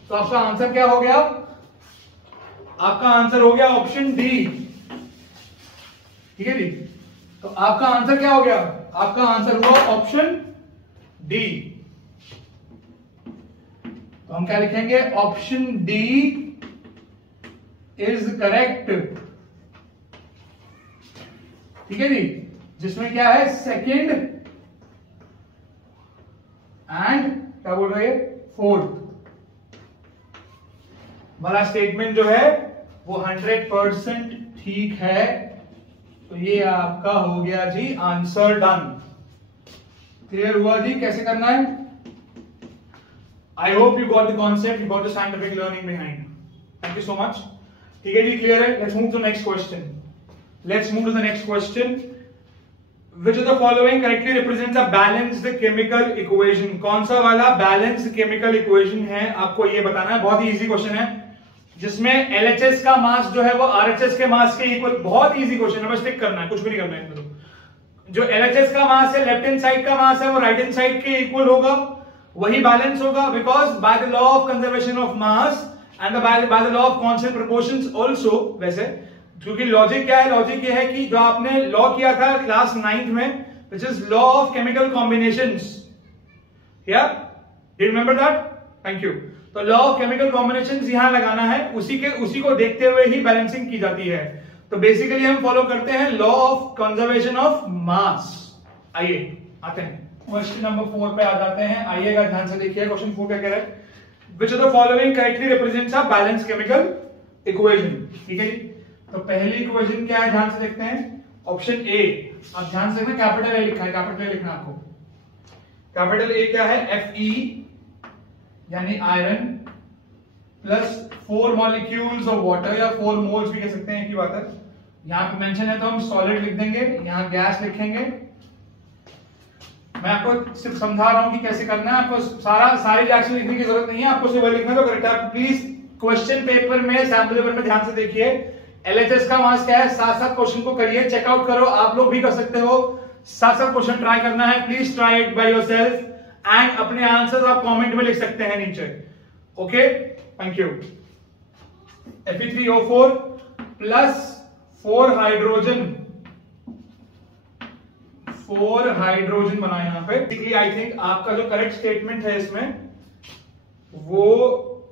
तो आपका answer क्या हो गया? आपका answer हो गया option D. ठीक है जी, तो आपका आंसर क्या हो गया? आपका आंसर हुआ ऑप्शन डी। तो हम क्या लिखेंगे? Option D is correct. ठीक है जी, जिसमें क्या है? सेकंड एंड क्या बोल रहे हैं? फोर्थ वाला स्टेटमेंट जो है वो 100% ठीक है। तो ये आपका हो गया जी आंसर डन। क्लियर हुआ जी कैसे करना है? I hope you got the concept, you got the scientific learning behind. Thank you so much. ठीक है जी, क्लियर है? Let's move to next question. Let's move to the next question. Which of the following correctly represents a balanced chemical equation? कौन सा वाला balanced chemical equation है आपको ये बताना है। बहुत ही इजी क्वेश्चन है, जिसमें LHS का मास जो है वो RHS के मास के इक्वल। बहुत इजी क्वेश्चन है, बस टिक करना है, कुछ भी नहीं करना है। जो LHS का मास है, लेफ्ट हैंड साइड का मास है, वो राइट हैंड साइड के इक्वल होगा, वही बैलेंस होगा। Because by the law of conservation of mass and bye the law of constant proportions also. वैसे क्योंकि लॉजिक क्या है? लॉजिक ये है कि जो आपने लॉ किया था क्लास 9th में, which is law of chemical combinations, या you remember that? Thank you. तो लॉ ऑफ केमिकल कॉम्बिनेशंस यहां लगाना है, उसी को देखते हुए ही बैलेंसिंग की जाती है। तो बेसिकली हम फॉलो करते हैं लॉ ऑफ कंजर्वेशन ऑफ मास। आइए आते हैं क्वेश्चन नंबर 4 पे आ जाते हैं। आइएगा ध्यान से देखिए, क्वेश्चन 4 क्या कह रहा है? Which of the following correctly represents a balance chemical equation. ठीक है जी, तो पहली इक्वेशन क्या है ध्यान से देखते हैं। ऑप्शन ए, अब ध्यान से देखना, कैपिटल ए लिखा है, कैपिटल ए लिखना आपको। कैपिटल ए क्या है? Fe यानी iron plus 4 molecules of water, या 4 मोल्स भी कह सकते हैं, एक ही बात है। यहां पे मेंशन है तो हम सॉलिड लिख देंगे, यहां गैस लिखेंगे। मैं आपको सिर्फ समझा रहा हूं कि कैसे करना है, आपको सारी रिएक्शन लिखने की जरूरत नहीं है, आपको सिर्फ लिखना तो करेक्ट है। प्लीज क्वेश्चन पेपर में, सैंपल पेपर में ध्यान से देखिए। LHS का मास क्या है? साथ साथ क्वेश्चन को करिए, चेकआउट करो, आप लोग भी कर सकते हो। साथ साथ क्वेश्चन ट्राई करना है, please try it by yourself and अपने आंसर्स आप कमेंट में लिख सकते हैं नीचे। Okay, thank you. Fe3O4 plus 4 hydrogen, 4 hydrogen बना यहां पे। आई थिंक आपका जो करेक्ट स्टेटमेंट है इसमें वो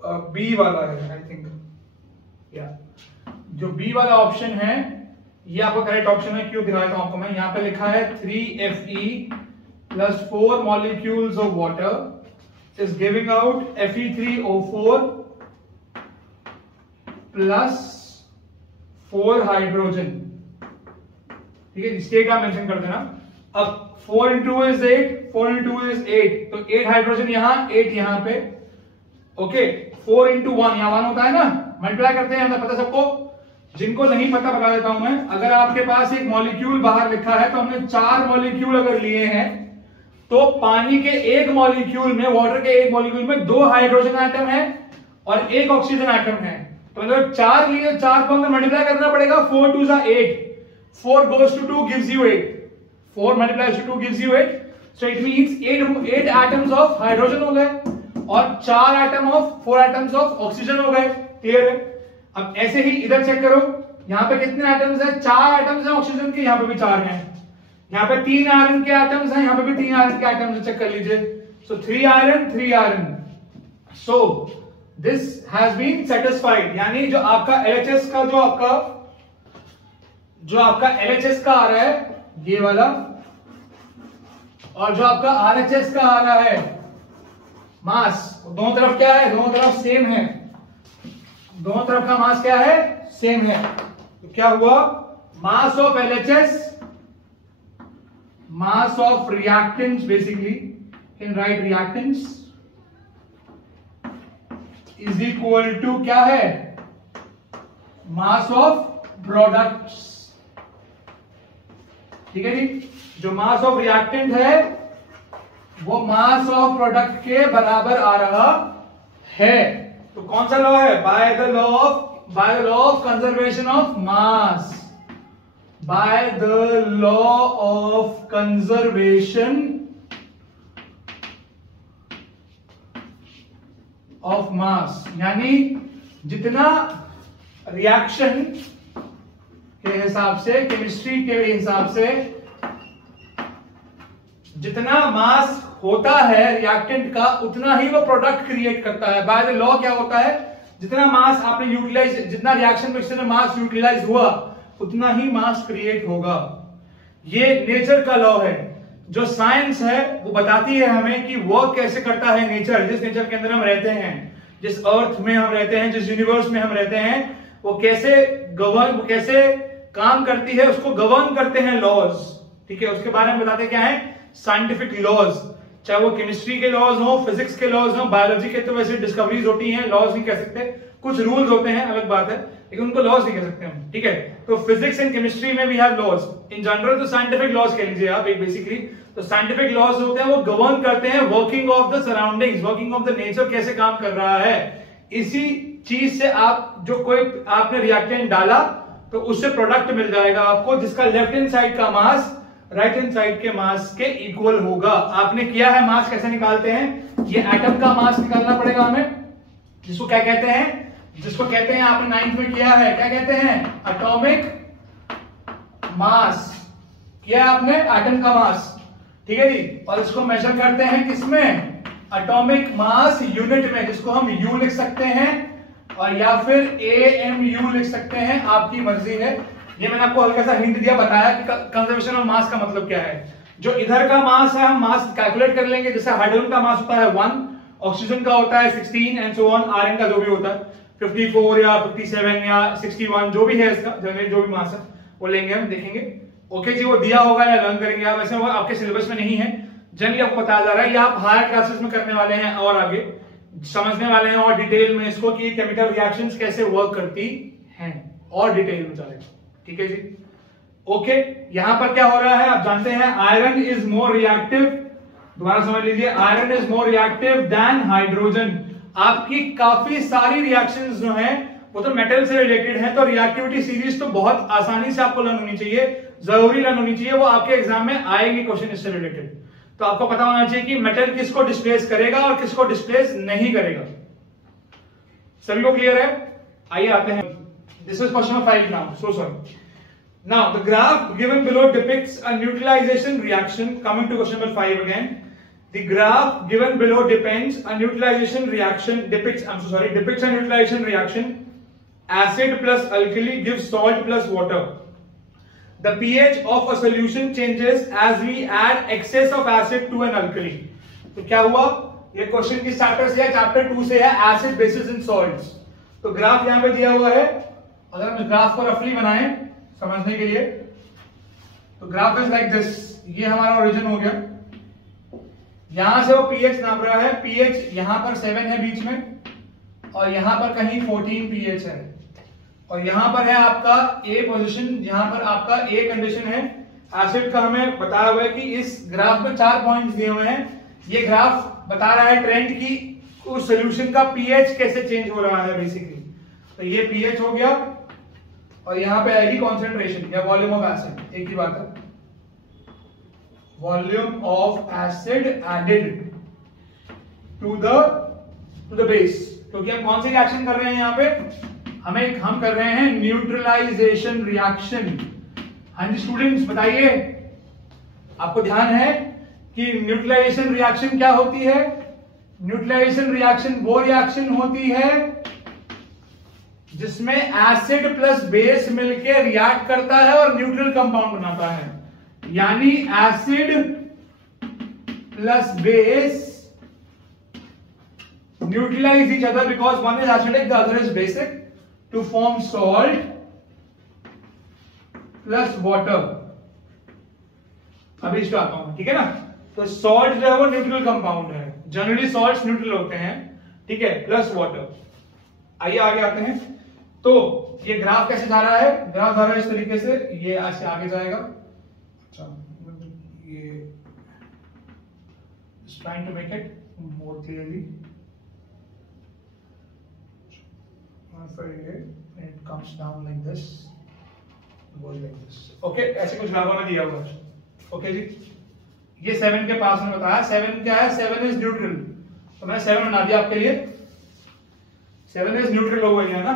बी वाला है, आई थिंक। या जो बी वाला ऑप्शन है ये आपका करेक्ट ऑप्शन है। क्यों दिखा देता हूं आपको मैं। यहां पे लिखा है 3Fe plus 4 molecules of water is giving out Fe3O4 plus 4 hydrogen. ठीक है, स्टेट आप मेंशन कर देना। अब 4 into is 8, 4 into is 8, तो 8 हाइड्रोजन यहां, 8 यहां पे। ओके, 4 into 1, यहां 1 होता है ना, मल्टीप्लाई करते हैं, पता सबको? जिनको नहीं पता बता देता हूं मैं। अगर आपके पास एक मॉलिक्यूल बाहर लिखा है, तो हमने 4 मॉलिक्यूल अगर लिए हैं, तो पानी के एक मॉलिक्यूल में, वाटर के एक मॉलिक्यूल में 2 हाइड्रोजन एटम है और 1 ऑक्सीजन एटम है। तो मतलब 4 लिए, 4 को हमें मल्टीप्लाई करना पड़ेगा। 4 2 is 8, 4 goes to 2 gives you 8, 4 multiplies to 2 gives you 8, so it means 8 atoms of hydrogen हो गए और 4 atoms of ऑक्सीजन हो गए। क्लियर है? अब ऐसे ही इधर चेक करो, यहां पे कितने एटम्स हैं? 4 एटम्स हैं ऑक्सीजन के, यहां पे भी 4 हैं। यहां पे 3 आयरन के एटम्स हैं, यहां पे भी 3 आयरन के एटम्स हैं, चेक कर लीजिए। So 3 iron 3 iron, so this has been satisfied. यानी जो आपका LHS का जो आपका LHS का आ रहा है ये वाला, और जो आपका RHS का आ रहा है मास, दोनों तरफ क्या है? दोनों तरफ सेम है, दोनों तरफ का मास क्या है? सेम है। तो क्या हुआ? Mass of LHS, mass of reactants, basically can write reactants is equal to क्या है? Mass of products. ठीक है जी, जो मास ऑफ रिएक्टेंट है वो मास ऑफ प्रोडक्ट के बराबर आ रहा है। तो कौन सा लॉ है? Bye the law of conservation of mass, bye the law of conservation of मास, यानी जितना रिएक्शन के हिसाब से, केमिस्ट्री के हिसाब से जितना मास होता है रिएक्टेंट का, उतना ही वो प्रोडक्ट क्रिएट करता है। बाय द लॉ क्या होता है, जितना मास आपने यूटिलाइज, जितना रिएक्शन मिक्सचर में मास यूटिलाइज हुआ उतना ही मास क्रिएट होगा। ये नेचर का लॉ है। जो साइंस है वो बताती है हमें कि वर्क कैसे करता है नेचर, जिस नेचर के अंदर हम रहते हैं, जिस अर्थ में हम रहते हैं, जिस यूनिवर्स में हम रहते हैं, वो कैसे काम करती है, उसको गवर्न करते हैं लॉज। ठीक है, उसके बारे में बताते क्या है, साइंटिफिक लॉज। चाहे वो केमिस्ट्री के लॉज हो, फिजिक्स के लॉज हो, बायोलॉजी के तो वैसे डिस्कवरीज होती हैं, लॉज नहीं कह सकते, कुछ रूल्स होते हैं, अलग बात है, लेकिन उनको लॉज नहीं कह सकते हम। ठीक है, तो फिजिक्स एंड केमिस्ट्री में we have laws in general, तो साइंटिफिक लॉज कह लीजिए आप एक बेसिकली। तो साइंटिफिक लॉज होते हैं, वो गवर्न करते हैं working of the surroundings, working of the nature, कैसे काम कर रहा है। इसी चीज से आप जो कोई आपने रिएक्टेंट डाला तो उससे प्रोडक्ट मिल जाएगा आपको, जिसका लेफ्ट हैंड साइड का मास राइट हैंड साइड के मास के इक्वल होगा। आपने किया है, मास कैसे निकालते हैं, ये एटम का मास निकालना पड़ेगा हमें, जिसको क्या कहते हैं, आपने 9th में किया है, क्या कहते हैं, एटॉमिक मास किया आपने, एटम का मास। ठीक है जी, और इसको मेजर करते हैं किसमें, एटॉमिक मास यूनिट में, जिसको हम यू लिख सकते हैं और या फिर AMU लिख सकते हैं, आपकी मर्जी है। ये मैंने आपको हल्का सा हिंट दिया, बताया कि कंजर्वेशन ऑफ मास का मतलब क्या है। जो इधर का मास है हम मास कैलकुलेट कर लेंगे, जैसे हाइड्रोजन का मास होता है 1, ऑक्सीजन का होता है 16 एंड सो ऑन, आर्यन का जो भी होता है 54 या 57 या 61, जो भी है इसका जनरली जो भी मास है वो लेंगे हम, देखेंगे। ओके जी, वो दिया होगा या लर्न करेंगे आप, वैसे वो आपके सिलेबस में नहीं है, जनरली आपको बताया जा रहा है, या आप हायर क्लासेस में करने वाले हैं और आगे समझने वाले हैं और डिटेल में इसको कि केमिकल रिएक्शंस कैसे वर्क करती हैं और डिटेल में चलेगा। ठीक है जी, ओके। यहां पर क्या हो रहा है आप जानते हैं, आयरन इज मोर रिएक्टिव, दोबारा समझ लीजिए, iron is more reactive then hydrogen. आपकी काफी सारी रिएक्शंस जो हैं वो तो मेटल से रिलेटेड है, तो रिएक्टिविटी सीरीज तो बहुत आसानी से आपको लर्न होनी चाहिए, जरूरी लर्न होनी चाहिए, वो आपके एग्जाम में आएगी क्वेश्चन इससे रिलेटेड। तो आपको पता होना चाहिए कि मेटल किसको डिस्प्लेस करेगा और किसको डिस्प्लेस नहीं करेगा। सभी को क्लियर है? आइए आते हैं, this is question 5 now, so sorry. Now the graph given below depicts a neutralization reaction. Coming to question number 5 again. The graph given below depicts a neutralization reaction. Depicts a neutralization reaction. Acid plus alkali gives salt plus water. The pH of a solution changes as we add excess of acid to an alkali. तो क्या हुआ? ये question किस chapter से है? Chapter 2 से है, acid basis and salts. तो ग्राफ यहां पे दिया हुआ है, अगर हम ग्राफ को रफली बनाएं समझने के लिए, तो ग्राफ इज लाइक दिस। ये हमारा ओरिजिन हो गया, यहां से वो पीएच नाप रहा है, पीएच यहां पर 7 है बीच में और यहां पर कहीं 14 पीएच है, और यहां पर है आपका ए पोजीशन, यहां पर आपका ए कंडीशन है एसिड का। हमें बताया हुआ है कि इस ग्राफ में 4 पॉइंट्स दिए हुए हैं। ये ग्राफ बता रहा है ट्रेंड की उस सॉल्यूशन का पीएच कैसे चेंज हो रहा है बेसिकली। तो ये पीएच हो गया और यहां पे आएगी कॉन्सेंट्रेशन या वॉल्यूम ऑफ एसिड, एक ही बात है, volume of acid added to the base. क्योंकि हम कौन सी रिएक्शन कर रहे हैं यहां पे, हम कर रहे हैं न्यूट्रलाइजेशन रिएक्शन। हाँ जी स्टूडेंट्स बताइए, आपको ध्यान है कि न्यूट्रलाइजेशन रिएक्शन क्या होती है? न्यूट्रलाइजेशन रिएक्शन वो रिएक्शन होती है जिसमें एसिड प्लस बेस मिलकर रिएक्ट करता है और न्यूट्रल कंपाउंड बनाता है। यानी acid plus base neutralise each other because one is acidic the other is basic to form salt plus water. अभी इसको आता हूं, ठीक है ना। तो सॉल्ट जो है वो न्यूट्रल कंपाउंड है, जनरली सॉल्ट्स न्यूट्रल होते हैं, ठीक है, प्लस वाटर। आइए आगे आते हैं। तो ये ग्राफ कैसे जा रहा है? ग्राफ जा रहा है इस तरीके से, ये ऐसे आगे जाएगा। अच्छा, ये trying to make it more clearly. It comes down like this, goes like this. Okay, ऐसे कुछ ग्राफ में दिया हुआ है। ओके जी, ये 7 के पास में बताया। 7 क्या है? 7 इज न्यूट्रल, तो मैंने 7 बना दिया आपके लिए। 7 इज न्यूट्रल हो गया ना,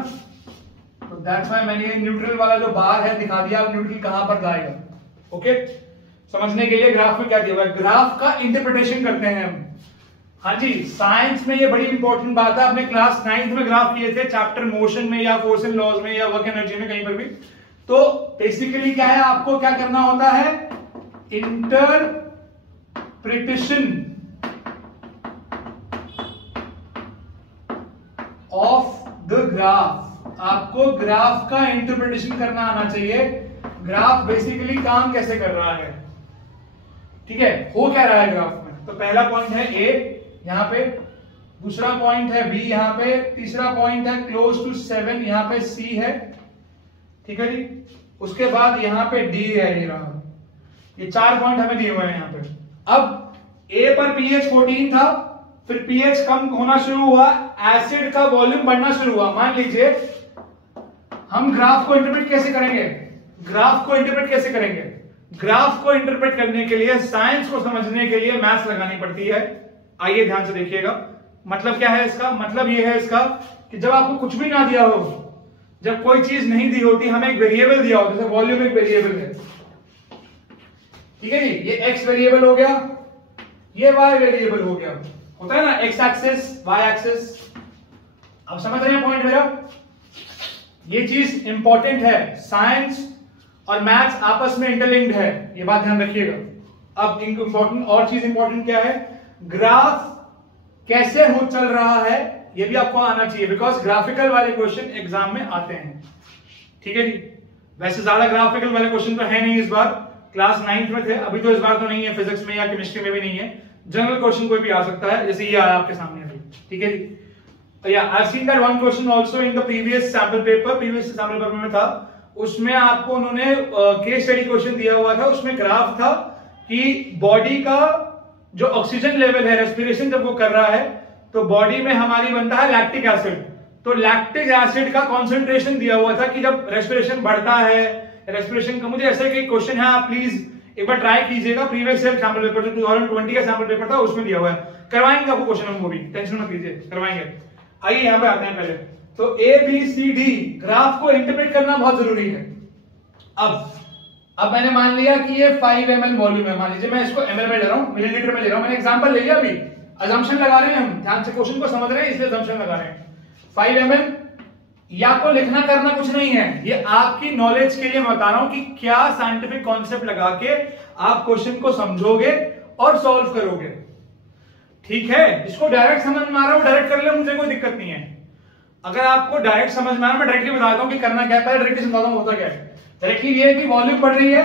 तो दैट्स व्हाई मैंने न्यूट्रल वाला जो बार है दिखा दिया, अब न्यूट्रल कहां पर जाएगा। ओके, समझने के लिए ग्राफ में क्या दिया हुआ है, ग्राफ का इंटरप्रिटेशन करते हैं हम। हाँ जी, साइंस में ये बड़ी इंपॉर्टेंट बात है, आपने क्लास 9th में ग्राफ किए थे चैप्टर मोशन में या फोर्स एंड लॉज में या वर्क एनर्जी में, कहीं पर भी। तो बेसिकली क्या है, आपको क्या करना होता है, इंटरप्रिटेशन ऑफ द ग्राफ। आपको ग्राफ का इंटरप्रिटेशन करना आना चाहिए। ग्राफ बेसिकली काम कैसे कर रहा है, ठीक है, हो क्या रहा है ग्राफ में। तो पहला पॉइंट है ए यहां पे, दूसरा पॉइंट है बी यहां पे, तीसरा पॉइंट है क्लोज टू 7 यहां पे सी है, ठीक है जी। उसके बाद यहां पे डी है, ये रहा, ये 4 पॉइंट हमें दिए हुए हैं यहां पे। अब ए पर पीएच 14 था, फिर पीएच कम होना शुरू हुआ, एसिड का वॉल्यूम बढ़ना शुरू हुआ। मान लीजिए हम ग्राफ को इंटरप्रेट कैसे करेंगे, ग्राफ को इंटरप्रेट कैसे करेंगे, ग्राफ को इंटरप्रेट करने के लिए, साइंस को समझने के लिए मैथ्स लगानी पड़ती है। आइए ध्यान से देखिएगा, मतलब क्या है इसका, मतलब ये है इसका कि जब आपको कुछ भी ना दिया हो, जब कोई चीज नहीं दी होती, हमें एक वेरिएबल दिया हो, जैसे वॉल्यूम एक वेरिएबल है, ठीक है जी, ये एक्स वेरिएबल हो गया, ये वाई वेरिएबल हो गया, होता है ना एक्स एक्सिस वाई एक्सिस। अब समझ रहे हैं पॉइंट मेरा, ये चीज इंपॉर्टेंट है, साइंस और मैथ्स आपस में इंटरलिंक्ड है, ये बात ध्यान रखिएगा। अब इंपॉर्टेंट और चीज इंपॉर्टेंट क्या है, ग्राफ कैसे हो चल रहा है, ये भी आपको आना चाहिए, बिकॉज ग्राफिकल वाले क्वेश्चन एग्जाम में आते हैं, ठीक है जी। वैसे ज्यादा ग्राफिकल वाले क्वेश्चन तो है नहीं इस बार, क्लास 9th में थे, अभी तो इस बार तो नहीं है, फिजिक्स में या केमिस्ट्री में भी नहीं है, जनरल क्वेश्चन कोई भी आ सकता है, जैसे ये आया आपके सामने अभी, ठीक है जी। Yeah, I've seen that one question also in the previous sample paper में था, उसमें आपको उन्होंने केस स्टडी क्वेश्चन दिया हुआ था, उसमें ग्राफ था कि बॉडी का जो ऑक्सीजन लेवल है, रेस्पिरेशन जब वो कर रहा है, तो बॉडी में हमारी बनता है लैक्टिक एसिड, तो लैक्टिक एसिड का कॉन्सेंट्रेशन दिया हुआ था कि जब रेस्पिरेशन बढ़ता है, रेस्पिरेशन का, मुझे ऐसे कोई क्वेश्चन है, आप प्लीज एक बार ट्राई कीजिएगा, प्रीवियस ईयर सैंपल पेपर 2020 का सैंपल पेपर था, उसमें दिया हुआ है, करवाएंगे आपको क्वेश्चन, हम वो भी टेंशन मत लीजिए, करवाएंगे। आइए यहां पे आते हैं पहले, तो A B C D graph को इंटरप्रेट करना बहुत जरूरी है। अब मैंने मान लिया कि ये 5 ml वॉल्यूम है, मान लीजिए मैं इसको ml में ले रहा हूं, मिलीलीटर में ले रहा हूं, मैंने एग्जांपल ले लिया, अभी अजम्पशन लगा रहे हैं हम, ध्यान से क्वेश्चन को समझ रहे हैं इसलिए अजम्पशन लगा रहे हैं। 5 ml, ये आपको लिखना करना कुछ नहीं है, ये आपकी नॉलेज के लिए मैं बता रहा हूं कि क्या साइंटिफिक कॉन्सेप्ट लगा के आप क्वेश्चन को समझोगे और सॉल्व करोगे, ठीक है। इसको डायरेक्ट समझ में आ रहा हूं, डायरेक्ट कर ले, मुझे कोई दिक्कत नहीं है। अगर आपको डायरेक्ट समझ में आ रहा है, मैं डायरेक्टली बताता हूं कि करना क्या है, पहले डायरेक्टली समझाता हूं होता क्या है। डायरेक्टली ये है कि वॉल्यूम बढ़ रही है,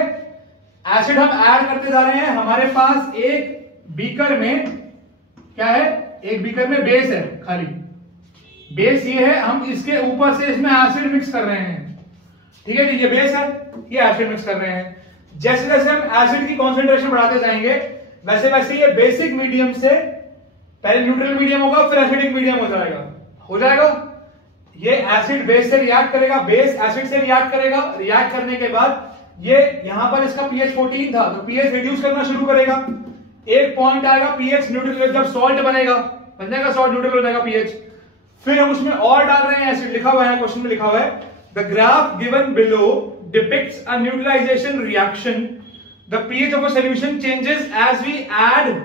एसिड हम ऐड करते जा रहे हैं, हमारे पास एक बीकर में क्या है, एक बीकर में बेस है, खाली बेस ये है, हम इसके ऊपर से इसमें एसिड मिक्स कर रहे हैं, ठीक है जी, ये बेस है, ये एसिड मिक्स कर रहे हैं। जैसे जैसे हम एसिड की कॉन्सेंट्रेशन बढ़ाते जाएंगे, वैसे वैसे ये बेसिक मीडियम से पहले न्यूट्रल मीडियम होगा, फिर एसिडिक मीडियम हो जाएगा। ये एसिड बेस से रिएक्ट करेगा, बेस एसिड से रिएक्ट करेगा, रिएक्ट करने के बाद ये यहां पर इसका pH 14 था, तो pH रिड्यूस करना शुरू करेगा, एक पॉइंट आएगा pH न्यूट्रल, जब सॉल्ट बन जाएगा सॉल्ट न्यूट्रल हो जाएगा pH, फिर हम उसमें और डाल रहे हैं एसिड, लिखा हुआ है क्वेश्चन में, लिखा हुआ है the graph given below depicts a neutralisation reaction, the pH of a solution changes as we add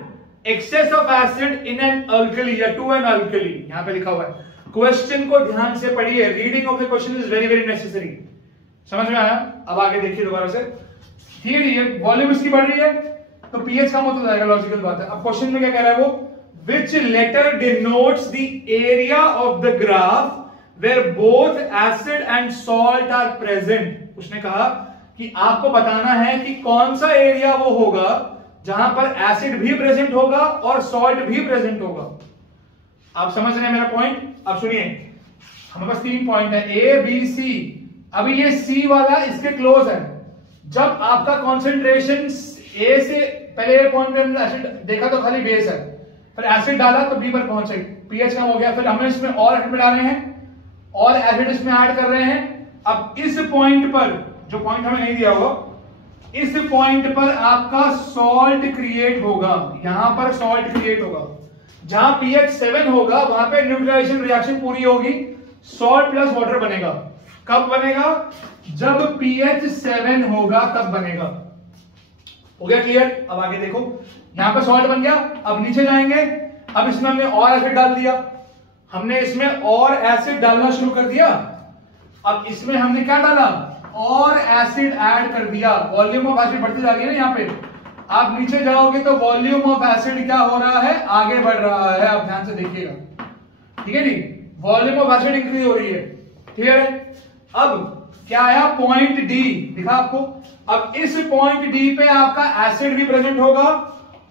excess of acid in an alkali या to an alkali, यहां पे लिखा हुआ है। क्वेश्चन को ध्यान से पढ़िए, reading of the question is very very necessary, समझ में आया। अब आगे देखिए दोबारा से, ठीक है, ये वॉल्यूम इसकी बढ़ रही है तो पीएच कम होता जाएगा, लॉजिकल बात है। अब क्वेश्चन में क्या कह रहा है वो, which letter denotes the area of the graph where both acid and salt are present। उसने कहा कि आपको बताना है कि कौन सा एरिया वो होगा जहां पर एसिड भी प्रेजेंट होगा और सॉल्ट भी प्रेजेंट होगा। आप समझ रहे हैं मेरा पॉइंट। अब सुनिए, हमारे पास 3 पॉइंट है, ए बी सी। अभी ये सी वाला इसके क्लोज है, जब आपका कॉन्सेंट्रेशन ए से पहले पॉइंट में एसिड देखा तो खाली बेस है, फिर एसिड डाला तो बी पर पहुंचे, पीएच कम हो गया, फिर हमने इसमें और एसिड डाल रहे हैं और एसिड इसमें ऐड कर रहे हैं। अब इस पॉइंट पर, जो पॉइंट हमें नहीं दिया हुआ, इस पॉइंट पर आपका सॉल्ट क्रिएट होगा, यहां पर सॉल्ट क्रिएट होगा। जहां pH 7 होगा वहां पे न्यूट्रलाइजेशन रिएक्शन पूरी होगी, सॉल्ट प्लस वाटर बनेगा। कब बनेगा? जब pH 7 होगा तब बनेगा। हो गया क्लियर? अब आगे देखो, यहां पे सॉल्ट बन गया। अब नीचे जाएंगे, अब इसमें हमने और एसिड डाल दिया, हमने इसमें और एसिड डालना शुरू कर दिया। अब इसमें हमने क्या डाला? और एसिड ऐड कर दिया। वॉल्यूम ऑफ एसिड बढ़ती जा रही है ना यहाँ पे। आप नीचे जाओगे तो वॉल्यूम ऑफ एसिड क्या हो रहा है? आगे बढ़ रहा है। आप ध्यान से देखिएगा, ठीक है जी, वॉल्यूम ऑफ एसिड इंक्रीज हो रही है। क्लियर है? अब क्या आया? पॉइंट डी दिखा आपको। अब इस पॉइंट डी पे आपका एसिड भी प्रेजेंट होगा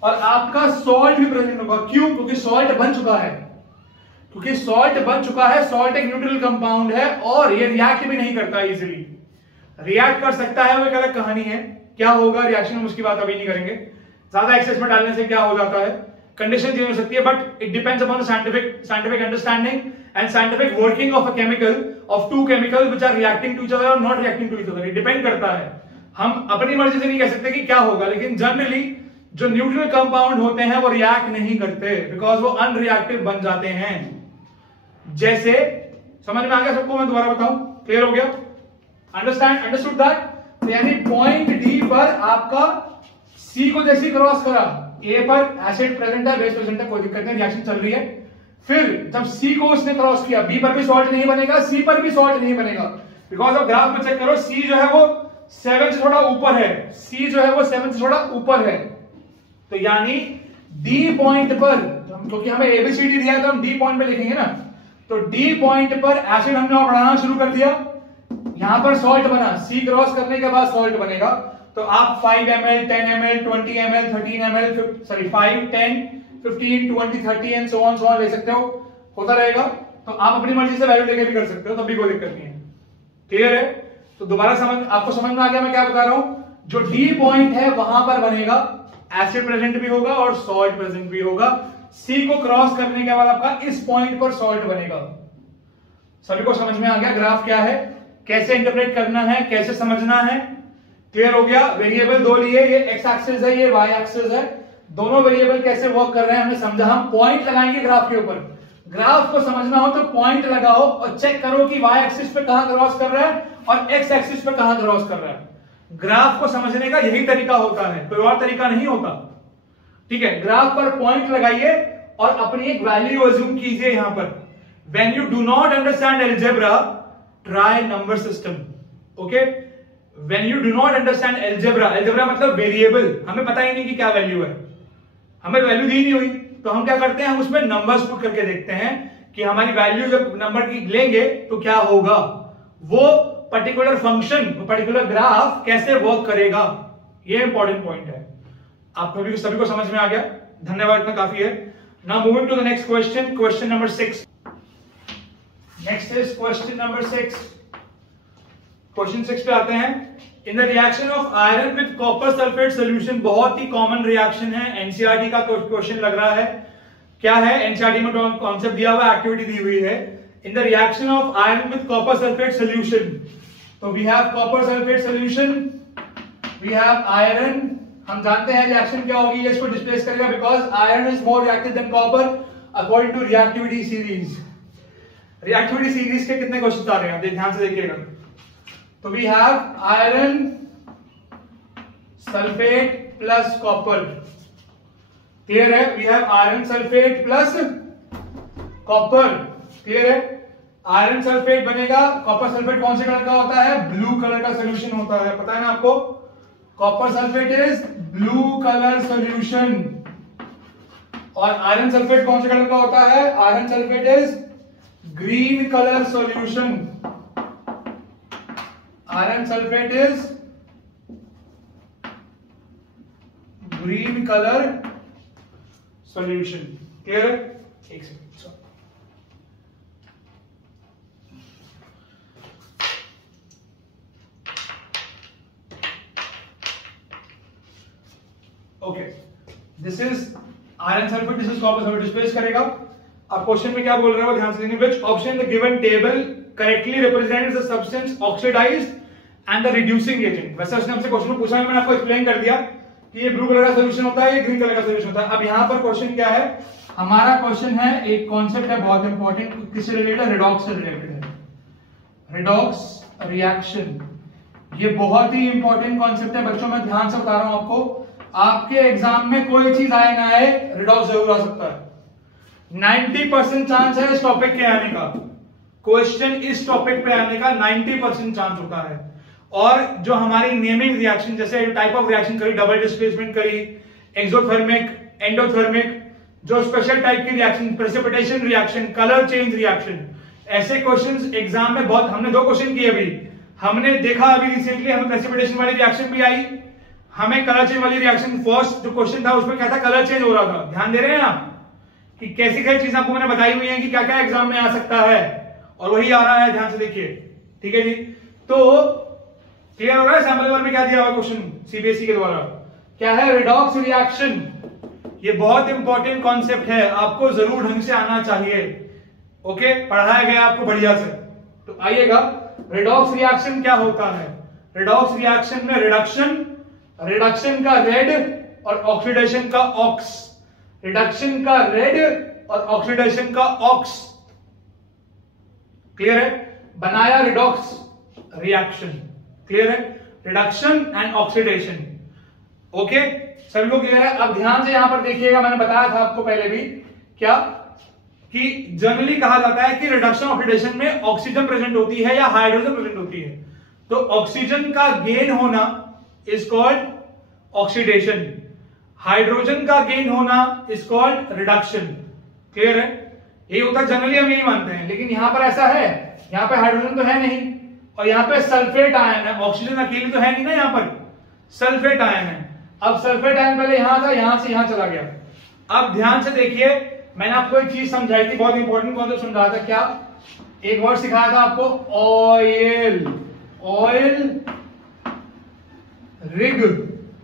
और आपका सॉल्ट भी प्रेजेंट होगा। क्यों? क्योंकि सॉल्ट बन चुका है। क्योंकि सॉल्ट बन चुका है, सॉल्ट एक न्यूट्रल कंपाउंड है और ये रिएक्ट भी नहीं करता इजीली। रिएक्ट कर सकता है वो एक अलग कहानी है, क्या होगा रिएक्शन में उसकी बात अभी नहीं करेंगे। ज्यादा एक्सेस में डालने से क्या हो जाता है, कंडीशन चेंज हो सकती है, but it depends upon scientific understanding and scientific working of a chemical, of two chemical which are reacting to each other और not reacting to each other. It depend करता है, हम अपनी मर्जी से नहीं कह सकते कि क्या होगा, लेकिन जनरली जो न्यूट्रल कंपाउंड होते हैं वो रिएक्ट नहीं करते, बिकॉज वो अनरिएक्टिव बन जाते हैं। जैसे, समझ में आ गया सबको? मैं दोबारा बताऊं, क्लियर हो गया? Understood that? यानी पॉइंट डी पर आपका सी को जैसे क्रॉस करा, ए पर एसिड प्रेजेंट है, बेस प्रेजेंट है, कोई दिक्कत नहीं, रिएक्शन चल रही है। फिर जब सी को उसने क्रॉस किया, बी पर भी सॉल्ट नहीं बनेगा, सी पर भी सॉल्ट नहीं बनेगा, बिकॉज ऑफ ग्राफ में चेक करो, सी जो है वो 7 से थोड़ा ऊपर है, सी जो है वो 7 से थोड़ा ऊपर है। तो यानी डी पॉइंट पर, क्योंकि हमें एबीसीडी दिया है तो हम डी पॉइंट पे लिखेंगे ना, तो डी पॉइंट पर एसिड हमने बढ़ाना शुरू कर दिया, यहां पर सॉल्ट बना, सी क्रॉस करने के बाद सॉल्ट बनेगा। तो आप 5 ml, 10 ml, 20 ml, 13 ml, 5, 10, 15, 20, 30 and so on ले सकते हो, होता रहेगा। तो आप अपनी मर्जी से वैल्यू लेके भी कर सकते हो, तब भी कोई दिक्कत नहीं है। क्लियर है? तो दोबारा आपको समझ में आ गया मैं क्या बता रहा हूं? जो डी पॉइंट है वहां पर बनेगा, एसिड प्रेजेंट भी होगा और सॉल्ट प्रेजेंट भी होगा। सी को क्रॉस करने के बाद आपका इस पॉइंट पर सॉल्ट बनेगा। सभी को समझ में आ गया ग्राफ क्या है, कैसे इंटरप्रेट करना है, कैसे समझना है? क्लियर हो गया? वेरिएबल दो लिए, ये एक्स एक्सिस है, ये वाई एक्सिस है, दोनों वेरिएबल कैसे वर्क कर रहे हैं हमने समझा। हम पॉइंट लगाएंगे ग्राफ के ऊपर, ग्राफ को समझना हो तो पॉइंट लगाओ और चेक करो कि वाई एक्सिस पे कहां क्रॉस कर रहा है और एक्स एक्सिस पे कहां क्रॉस कर रहा है। ग्राफ को समझने का यही तरीका होता है, कोई और तरीका नहीं होता। ठीक है, ग्राफ पर पॉइंट लगाइए और अपनी एक वैल्यू अज्यूम कीजिए यहां पर। When you do not understand algebra, try number system. Okay, when you do not understand algebra मतलब वेरिएबल, हमें पता ही नहीं कि क्या वैल्यू है, हमें वैल्यू दी नहीं हुई, तो हम क्या करते हैं, हम उसमें नंबर्स पुट करके देखते हैं कि हमारी वैल्यू जब नंबर की लेंगे तो क्या होगा, वो पर्टिकुलर फंक्शन, वो पर्टिकुलर ग्राफ कैसे वर्क करेगा। ये इंपॉर्टेंट पॉइंट है। आप सभी को समझ में आ गया? धन्यवाद, इतना काफी है। Now moving to the next question, question number 6। Next is question number 6। Question 6 पे आते हैं। In the reaction of iron with copper sulphate solution, बहुत ही कॉमन रिएक्शन है, एनसीईआरटी का क्वेश्चन लग रहा है। क्या है एनसीईआरटी में कॉन्सेप्ट दिया हुआ, एक्टिविटी दी हुई है। In the reaction of iron with copper sulphate solution, तो we have copper sulphate solution, we have iron. हम जानते हैं रिएक्शन क्या होगी, ये इसको डिस्प्लेस करेगा because iron is more reactive than copper according to reactivity series. Reactivity series के कितने क्वेश्चन आ रहे हैं, ध्यान से देखिएगा। तो we have iron sulphate plus copper, clear है? We have iron sulphate plus copper, clear है? आयरन सल्फेट बनेगा, कॉपर सल्फेट कौन से कलर का होता है, ब्लू कलर का सोल्यूशन होता है, पता है ना आपको? Copper sulphate is blue colour solution. और आयरन सल्फेट कौन से कलर का होता है, iron sulphate is green colour solution. Iron sulphate is green colour solution, clear? एक second, okay, this is iron sulphate, this is copper sulphate, displace करेगा। अब question में क्या बोल रहा है वो ध्यान से देखेंगे। Which option in the given table correctly represents the substance oxidised and the reducing agent. वैसे उसने हमसे क्वेश्चन पूछा है, मैंने आपको एक्सप्लेन कर दिया कि ये ब्लू कलर का सॉल्यूशन होता है, ये ग्रीन कलर का सॉल्यूशन होता है। अब यहां पर क्वेश्चन क्या है, हमारा क्वेश्चन है, एक कॉन्सेप्ट है बहुत इंपॉर्टेंट, किससे रिलेटेड है? रिडॉक्स से रिलेटेड है। रिडॉक्स रिएक्शन, ये बहुत ही इंपॉर्टेंट कॉन्सेप्ट है बच्चों। मैं ध्यान से बता रहा हूं आपको, आपके एग्जाम में कोई चीज आए ना आए, रिडॉक्स जरूर आ सकता है। 90% चांस है इस टॉपिक के आने का, क्वेश्चन इस टॉपिक पे आने का 90% चांस होता है। और जो हमारी नेमिंग रिएक्शन, जैसे टाइप ऑफ रिएक्शन करी, डबल डिस्प्लेसमेंट करी, एक्सोथर्मिक, एंडोथर्मिक, जो स्पेशल टाइप की reaction, precipitation reaction, colour change reaction, ऐसे क्वेश्चंस एग्जाम में बहुत, हमने 2 क्वेश्चन किए अभी। हमने देखा अभी रिसेंटली, हमें प्रेसिपिटेशन वाली रिएक्शन भी आई, हमें कलर चेंज वाली रिएक्शन, फर्स्ट जो क्वेश्चन था उसमें क्या था? कलर चेंज हो रहा था। ध्यान दे रहे हैं आप कि कैसी कैसी चीज आपको मैंने बताई हुई है कि क्या क्या एग्जाम में आ सकता है, और वही आ रहा है, ध्यान से देखिए। ठीक है जी, तो क्लियर हो रहा है? सैंपल पेपर में क्या दिया हुआ क्वेश्चन सीबीएसई के द्वारा, क्या है? Redox reaction. ये बहुत इंपॉर्टेंट कॉन्सेप्ट है, आपको जरूर ढंग से आना चाहिए। ओके, पढ़ाया गया आपको बढ़िया से। तो आइएगा, रिडॉक्स रिएक्शन क्या होता है? रिडॉक्स रिएक्शन में रिडक्शन का रेड और ऑक्सीडेशन का ऑक्स, रिडक्शन का रेड और ऑक्सीडेशन का ऑक्स। क्लियर है? बनाया रिडॉक्स रिएक्शन। क्लियर है? Reduction and oxidation. ओके, सभी को क्लियर है? अब ध्यान से यहां पर देखिएगा, मैंने बताया था आपको पहले भी क्या, कि जनरली कहा जाता है कि रिडक्शन ऑक्सीडेशन में ऑक्सीजन प्रेजेंट होती है या हाइड्रोजन प्रेजेंट होती है। तो ऑक्सीजन का गेन होना इज कॉल्ड ऑक्सीडेशन, हाइड्रोजन का गेन होना इज कॉल्ड रिडक्शन। क्लियर है? ये होता है, जनरली हम यही मानते हैं, लेकिन यहां पर ऐसा है, यहां पे हाइड्रोजन तो है नहीं, और यहां पे सल्फेट आयन है, ऑक्सीजन अकेले तो है नहीं ना, यहां पर सल्फेट आयन है। अब सल्फेट आयन पहले यहां था, यहां से यहां चला गया। अब ध्यान से देखिए, मैंने आपको एक चीज समझाई थी, बहुत इंपॉर्टेंट कॉन्सेप्ट समझाया था। क्या? एक वर्ड सिखाया था आपको, oil. Oil rig,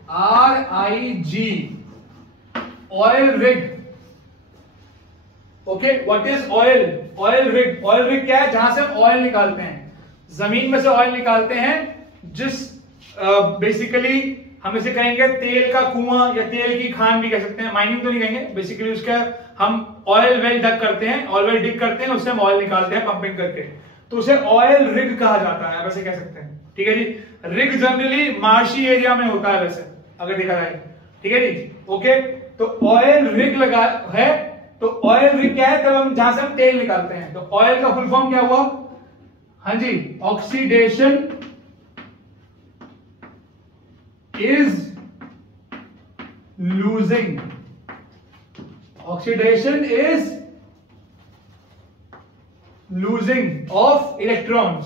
RIG, oil rig. Okay, what is oil? Oil rig. Oil rig क्या है? जहां से हम ऑयल निकालते हैं, जमीन में से ऑयल निकालते हैं, जिस बेसिकली हम इसे कहेंगे तेल का कुआं या तेल की खान भी कह सकते हैं, माइनिंग तो नहीं कहेंगे, बेसिकली उसका हम ऑयल वेल डग करते हैं, ऑयल वेल डिग करते हैं, उससे हम ऑयल निकालते हैं पंपिंग करके, तो उसे ऑयल रिग कहा जाता है, वैसे कह सकते हैं। ठीक है जी, रिग जनरली मार्शी एरिया में होता है वैसे, अगर देखा जाए। ठीक है जी, ओके, तो ऑयल रिग लगा है, तो ऑयल रिग क्या है? तब हम जहां से हम तेल निकालते हैं, तो ऑयल का फुल फॉर्म क्या हुआ? हाँ जी, oxidation is losing, oxidation is losing of electrons.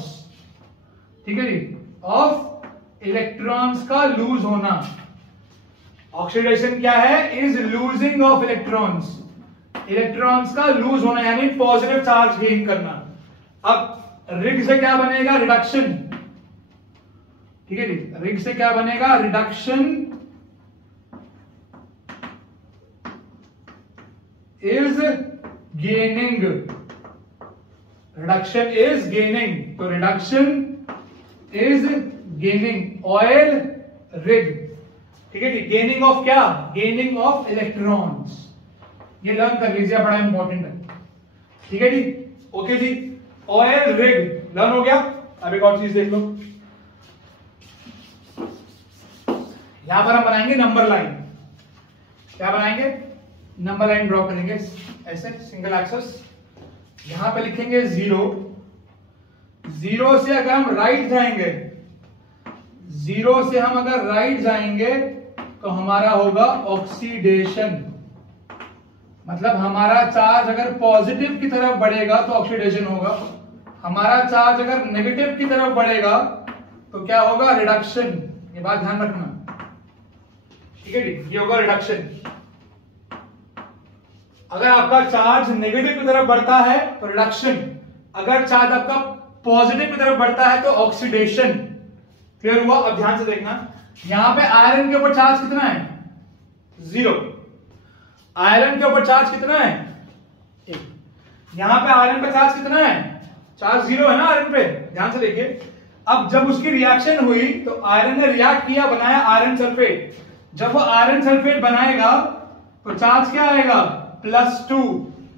ठीक है जी, ऑफ इलेक्ट्रॉन्स का लूज होना। ऑक्सीडेशन क्या है? Is losing of electrons, electrons का लूज होना, यानी पॉजिटिव चार्ज गेन करना। अब रिग से क्या बनेगा? रिडक्शन। ठीक है जी, रिग से क्या बनेगा? Reduction is gaining, reduction is gaining, तो reduction is gaining, oil rig. ठीक है जी, गेनिंग ऑफ क्या? Gaining of electrons. ये लर्न कर लीजिए, बड़ा इंपॉर्टेंट है। ठीक है जी, ओके जी, ऑयल रिग लर्न हो गया। अब एक और चीज देख लो, यहां पर हम बनाएंगे नंबर लाइन। क्या बनाएंगे? नंबर लाइन ड्रॉ करेंगे ऐसे, सिंगल एक्सेस। यहां पे लिखेंगे 0, 0 से अगर हम राइट जाएंगे, 0 से हम अगर राइट जाएंगे तो हमारा होगा ऑक्सीडेशन, मतलब हमारा चार्ज अगर पॉजिटिव की तरफ बढ़ेगा तो ऑक्सीडेशन होगा, हमारा चार्ज अगर नेगेटिव की तरफ बढ़ेगा तो क्या होगा? रिडक्शन। ये बात ध्यान रखना। ठीक है जी, ये होगा रिडक्शन। अगर आपका चार्ज नेगेटिव की तरफ बढ़ता है तो रिडक्शन, अगर चार्ज आपका पॉजिटिव की तरफ बढ़ता है तो ऑक्सीडेशन। क्लियर हुआ? अब ध्यान से देखना, यहां पे आयरन के ऊपर चार्ज कितना है? 0। आयरन के ऊपर चार्ज कितना है? 1। यहां पे आयरन पे चार्ज कितना है? चार्ज 0 है ना आयरन पे, ध्यान से देखिए। अब जब उसकी रिएक्शन हुई तो आयरन ने रिएक्ट किया, बनाया आयरन सल्फेट। जब वो आयरन सल्फेट बनाएगा तो चार्ज क्या आएगा? +2,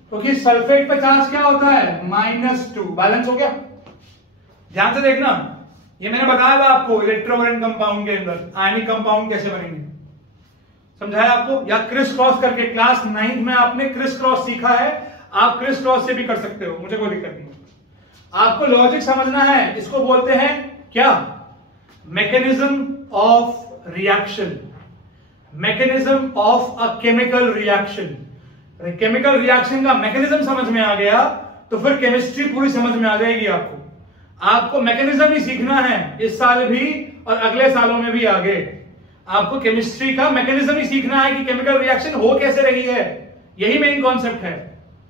क्योंकि सल्फेट पे चार्ज क्या होता है -2। बैलेंस हो गया। ध्यान से देखना, ये मैंने बताया था आपको इलेक्ट्रोवैलेंट कंपाउंड के अंदर आयनिक कंपाउंड कैसे बनेंगे, समझाया आपको। या क्रिस क्रॉस करके, क्लास 9th में आपने क्रिस क्रॉस सीखा है, आप क्रिस क्रॉस से भी कर सकते हो, मुझे कोई दिक्कत नहीं। आपको लॉजिक समझना है, इसको बोलते हैं क्या, mechanism of reaction, mechanism of a chemical reaction. Chemical reaction का मैकेनिज्म समझ में आ गया तो फिर केमिस्ट्री पूरी समझ में आ जाएगी आपको। आपको मैकेनिज्म ही सीखना है इस साल भी और अगले सालों में भी आगे। आपको केमिस्ट्री का मैकेनिज्म ही सीखना है कि केमिकल रिएक्शन हो कैसे रही है, यही मेन कॉन्सेप्ट है,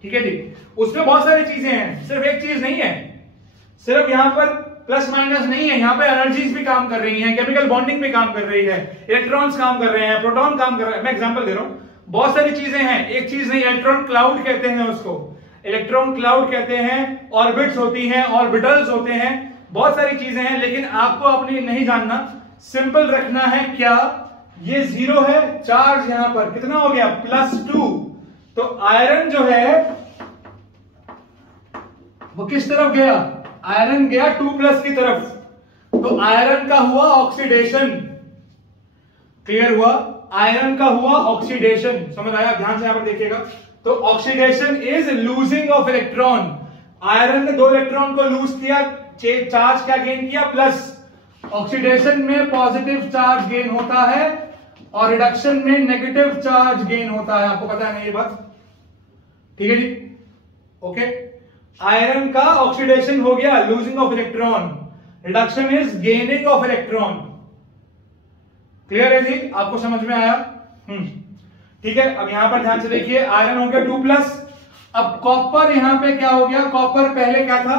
ठीक है जी। उसमें बहुत सारी चीजें हैं, सिर्फ एक चीज नहीं है, सिर्फ यहां पर प्लस माइनस नहीं है, यहां पे एनर्जीज भी काम कर रही हैं, केमिकल बॉन्डिंग भी काम कर रही है, इलेक्ट्रॉन्स काम कर रहे हैं, प्रोटॉन काम कर रहे हैं। मैं एग्जांपल दे रहा हूं, बहुत सारी चीजें हैं, एक चीज नहीं। इलेक्ट्रॉन क्लाउड कहते हैं उसको, इलेक्ट्रॉन क्लाउड कहते हैं, ऑर्बिट्स होती हैं, ऑर्बिटल्स होते हैं, बहुत सारी चीजें हैं, लेकिन आपको अपनी नहीं जानना, सिंपल रखना है क्या, ये 0 है, चार्ज यहां पर कितना हो गया +2, तो आयरन जो है वो किस तरफ गया, आयरन गया 2+ की तरफ, तो आयरन का हुआ ऑक्सीडेशन, क्लियर हुआ, आयरन का हुआ ऑक्सीडेशन, समझ आया, ध्यान से यहां पर देखिएगा। तो oxidation is losing of electron, iron ने 2 इलेक्ट्रॉन को लूज किया, चार्ज क्या गेन किया प्लस, ऑक्सीडेशन में पॉजिटिव चार्ज गेन होता है और रिडक्शन में नेगेटिव चार्ज गेन होता है, आपको पता है ना ये बात, ठीक है जी, ओके। आयरन का ऑक्सीडेशन हो गया, losing of electron, reduction is gaining of electron, clear है जी, आपको समझ में आया, ठीक है। अब यहां पर ध्यान से देखिए, आयरन हो गया 2+, अब कॉपर यहां पे क्या हो गया, कॉपर पहले क्या था,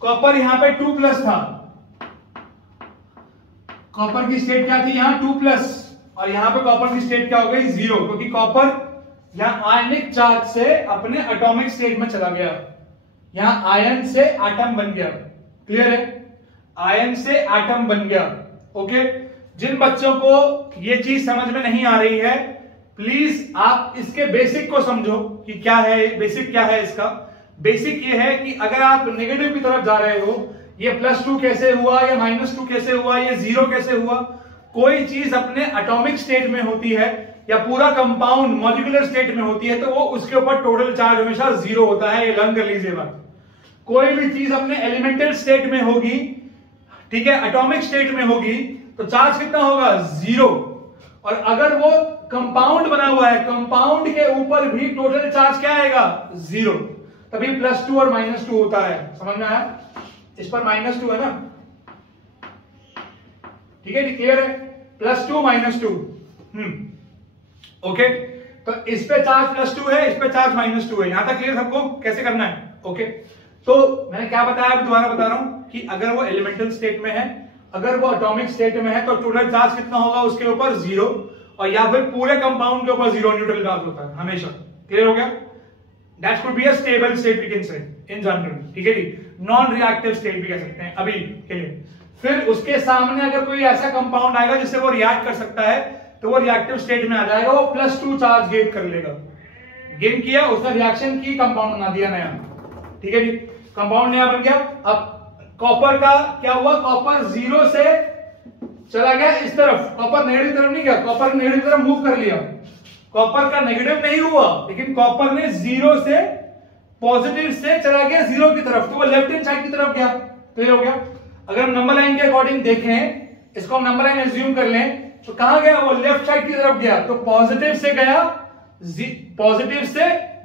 कॉपर यहां पे 2+ था, कॉपर की स्टेट क्या थी यहां 2+, और यहां पे कॉपर की स्टेट क्या हो गई 0, क्योंकि कॉपर यहां आयनिक चार्ज से अपने एटॉमिक स्टेट में चला गया, यहां आयन से एटम बन गया, क्लियर है, आयन से एटम बन गया, ओके। जिन बच्चों को ये चीज समझ में नहीं आ रही है, प्लीज आप इसके बेसिक को समझो कि क्या है, बेसिक क्या है इसका। बेसिक ये है कि अगर आप नेगेटिव की तरफ जा रहे हो, ये +2 कैसे हुआ, या -2 कैसे हुआ, ये 0 कैसे हुआ, कोई चीज अपने एटॉमिक स्टेट में होती है या पूरा कंपाउंड मॉलिक्यूलर स्टेट में होती है, तो वो उसके ऊपर टोटल चार्ज हमेशा 0 होता है, ये लर्न कर लीजिए बात। कोई भी चीज अपने एलिमेंटल स्टेट में होगी, ठीक है, एटॉमिक स्टेट में होगी, तो चार्ज कितना होगा 0, और अगर वो कंपाउंड बना हुआ है, कंपाउंड के ऊपर भी टोटल चार्ज क्या आएगा 0, तभी +2 और -2 होता है, समझ में आया, इस पर -2 है ना, ठीक है, क्लियर है, +2 -2, ओके। तो इस पे चार्ज +2 है, इस पे चार्ज -2 है, यहां तक क्लियर सबको कैसे करना है, ओके। तो मैंने क्या बताया, अब दोबारा बता रहा हूं कि अगर वो एलिमेंटल स्टेट में है, अगर वो एटॉमिक स्टेट में है, तो टोटल चार्ज कितना होगा उसके ऊपर 0, और या फिर पूरे कंपाउंड के ऊपर 0 न्यूट्रल चार्ज होता है हमेशा, क्लियर हो गया। That could be a stable state we can say in general, ठीक है जी, नॉन रिएक्टिव स्टेट भी कह सकते हैं अभी के लिए। फिर उसके सामने अगर कोई ऐसा कंपाउंड आएगा जिससे वो रिएक्ट कर सकता है, तो वो रिएक्टिव स्टेट में आ जाएगा, वो +2 चार्ज गेन कर लेगा, गेन किया, उसने रिएक्शन की, कंपाउंड बना दिया नया, ठीक है जी, कंपाउंड नया बन गया। अब कॉपर का क्या हुआ, कॉपर 0 से चला गया इस तरफ, कॉपर नेगेटिव तरफ नहीं गया, कॉपर ने नेगेटिव तरफ मूव कर लिया, कॉपर का नेगेटिव नहीं हुआ, लेकिन कॉपर ने 0 से पॉजिटिव से चला गया 0 की तरफ, तो वो लेफ्ट हैंड साइड की तरफ गया, क्लियर हो गया। अगर हम नंबर लाइन के अकॉर्डिंग देखें, इसको हम नंबर लाइन एज्यूम कर लें, तो कहां गया, वो लेफ्ट साइड की तरफ गया, तो पॉजिटिव से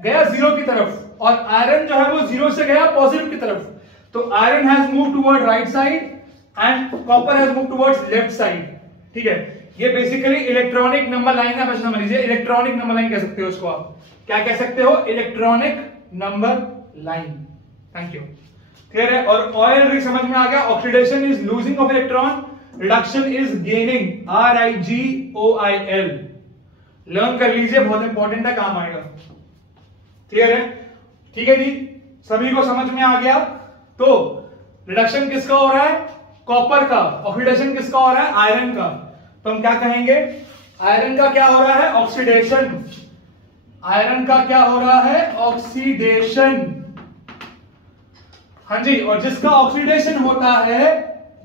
गया 0 की तरफ, और आयरन जो है वो 0 से गया पॉजिटिव की तरफ, तो iron has move toward right side and copper has move towards left side, ठीक है। ये बेसिकली इलेक्ट्रॉनिक नंबर लाइन है, समझ लीजिए, इलेक्ट्रॉनिक नंबर लाइन कह सकते हो उसको, आप क्या कह सकते हो, electronic number line, thank you, clear है। और ऑयल समझ में आ गया, oxidation is losing of electron, reduction is gaining, RIGOIL, learn कर लीजिए, बहुत इंपॉर्टेंट है, काम आएगा, क्लियर है, ठीक है जी, सभी को समझ में आ गया। तो रिडक्शन किसका हो रहा है, कॉपर का, ऑक्सीडेशन किसका हो रहा है, आयरन का, तो हम क्या कहेंगे, आयरन का क्या हो रहा है, ऑक्सीडेशन, आयरन का क्या हो रहा है? ऑक्सीडेशन। हाँ जी, और जिसका ऑक्सीडेशन होता है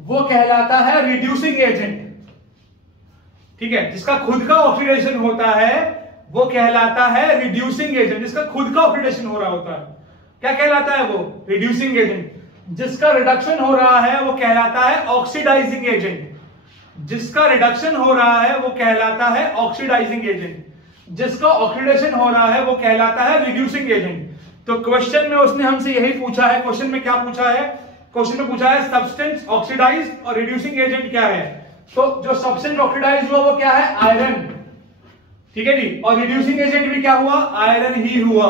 वो कहलाता है रिड्यूसिंग एजेंट। ठीक है, जिसका खुद का ऑक्सीडेशन होता है वो कहलाता है रिड्यूसिंग एजेंट। जिसका खुद का ऑक्सीडेशन हो रहा होता है क्या कहलाता है? वो रिड्यूसिंग एजेंट। जिसका रिडक्शन हो रहा है वो कहलाता है ऑक्सीडाइजिंग एजेंट। जिसका रिडक्शन हो रहा है वो कहलाता है ऑक्सीडाइजिंग एजेंट। जिसका ऑक्सीडेशन हो रहा है वो कहलाता है रिड्यूसिंग एजेंट। तो क्वेश्चन में उसने हमसे यही पूछा है। क्वेश्चन में क्या पूछा है? क्वेश्चन में पूछा है सब्सटेंस ऑक्सीडाइज और रिड्यूसिंग एजेंट क्या है। तो जो सब्सटेंस ऑक्सीडाइज हुआ वो क्या है? आयरन। ठीक है जी, और रिड्यूसिंग एजेंट भी क्या हुआ? आयरन ही हुआ।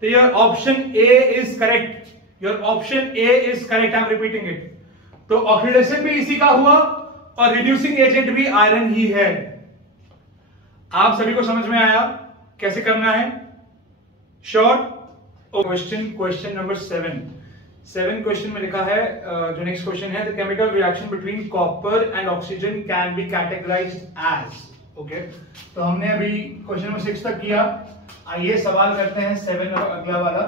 तो your option A is correct. Your option A is correct. I am repeating it. तो ऑक्सीडेशन भी इसी का हुआ और रिड्यूसिंग एजेंट भी आयरन ही है। आप सभी को समझ में आया कैसे करना है? श्योर? क्वेश्चन नंबर 7 क्वेश्चन में लिखा है, जो नेक्स्ट क्वेश्चन है, the chemical reaction between copper and oxygen can be categorised as. Okay, तो हमने अभी क्वेश्चन नंबर 6 तक किया। आइए सवाल करते हैं 7 और अगला वाला।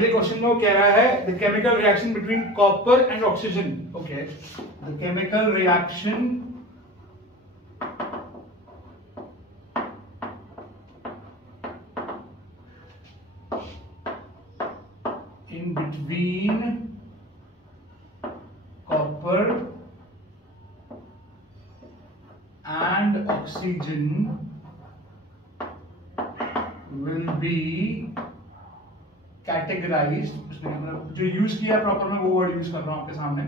ये क्वेश्चन में कह रहा है the chemical reaction between copper and oxygen. Okay, the chemical reaction in between copper and oxygen will be categorized। जो यूज किया प्रॉपर में वो वर्ड यूज कर रहा हूं आपके सामने।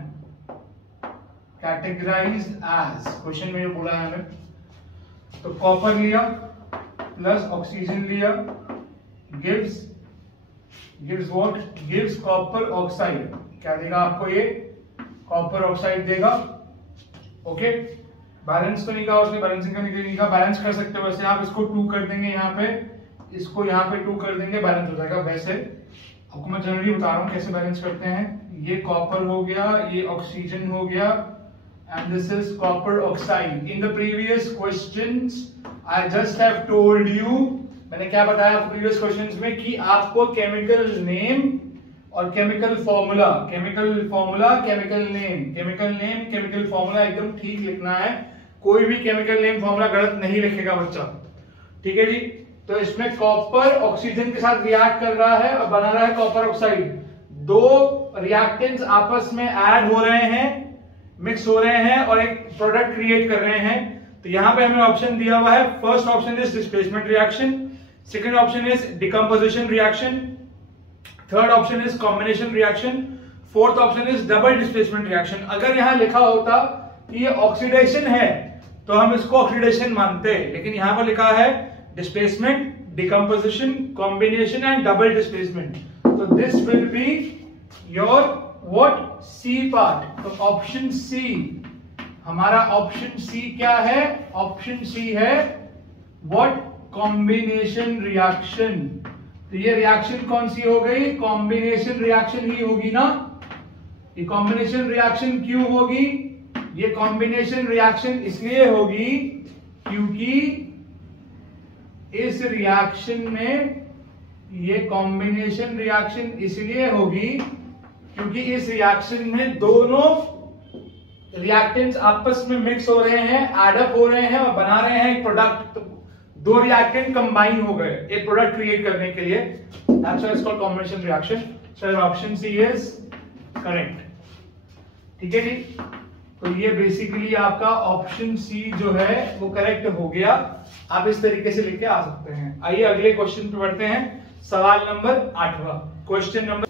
categorized as, क्वेश्चन में ये बोला है हमें। तो कॉपर लिया प्लस ऑक्सीजन लिया, gives what? gives copper oxide। क्या देगा आपको? ये कॉपर ऑक्साइड देगा। ओके, बैलेंस तो नहीं कहा उसने, बैलेंसिंग करने के लिए नहीं कहा। बैलेंस कर सकते हो वैसे आप। इसको 2 कर देंगे यहाँ पे, इसको यहाँ पे 2 कर देंगे, बैलेंस हो जाएगा। वैसे आपको मैं जनरली बता रहा हूँ कैसे बैलेंस करते हैं। ये कॉपर हो गया, ये ऑक्सीजन हो गया, and this is copper oxide. In the previous questions I just have told you, मैंने क्या बताया आपको प्रीवियस क्वेश्चंस में, कि आपको केमिकल नेम और केमिकल फॉर्मूला, केमिकल फॉर्मूला एकदम ठीक लिखना है। कोई भी केमिकल नेम फॉर्मूला गलत नहीं लिखेगा बच्चा। ठीक है जी, तो इसमें कॉपर ऑक्सीजन के साथ रिएक्ट कर रहा है और बना रहा है कॉपर ऑक्साइड। 2 रिएक्टेंट्स आपस में ऐड हो रहे हैं, मिक्स हो रहे हैं और एक प्रोडक्ट क्रिएट कर रहे हैं। तो यहां पे हमें ऑप्शन दिया हुआ है, first option is displacement reaction, second option is decomposition reaction, third option is combination reaction, fourth option is double displacement reaction. अगर यहां लिखा होता कि ये ऑक्सीडेशन है तो हम इसको ऑक्सीडेशन मानते, लेकिन यहां पर लिखा है displacement, decomposition, combination and double displacement. तो this will be your what? C part. तो ऑप्शन सी, हमारा ऑप्शन सी क्या है? ऑप्शन सी है व्हाट? Combination reaction. तो ये रिएक्शन कौन सी हो गई? कॉम्बिनेशन रिएक्शन ही होगी ना। ये कॉम्बिनेशन रिएक्शन क्यों होगी? ये कॉम्बिनेशन रिएक्शन इसलिए होगी क्योंकि इस रिएक्शन में, ये कॉम्बिनेशन रिएक्शन इसलिए होगी क्योंकि इस रिएक्शन में दोनों रिएक्टेंट्स आपस में मिक्स हो रहे हैं, एडअप हो रहे हैं और बना रहे हैं एक प्रोडक्ट। तो 2 रिएक्टेंट कंबाइन हो गए एक प्रोडक्ट क्रिएट करने के लिए। That's why it's called combination reaction. So option C is correct. ठीक है जी, तो ये बेसिकली आपका ऑप्शन सी जो है वो करेक्ट हो गया। आप इस तरीके से लिख के आ सकते हैं। आइए अगले क्वेश्चन पे बढ़ते हैं। सवाल नंबर 8वां, क्वेश्चन नंबर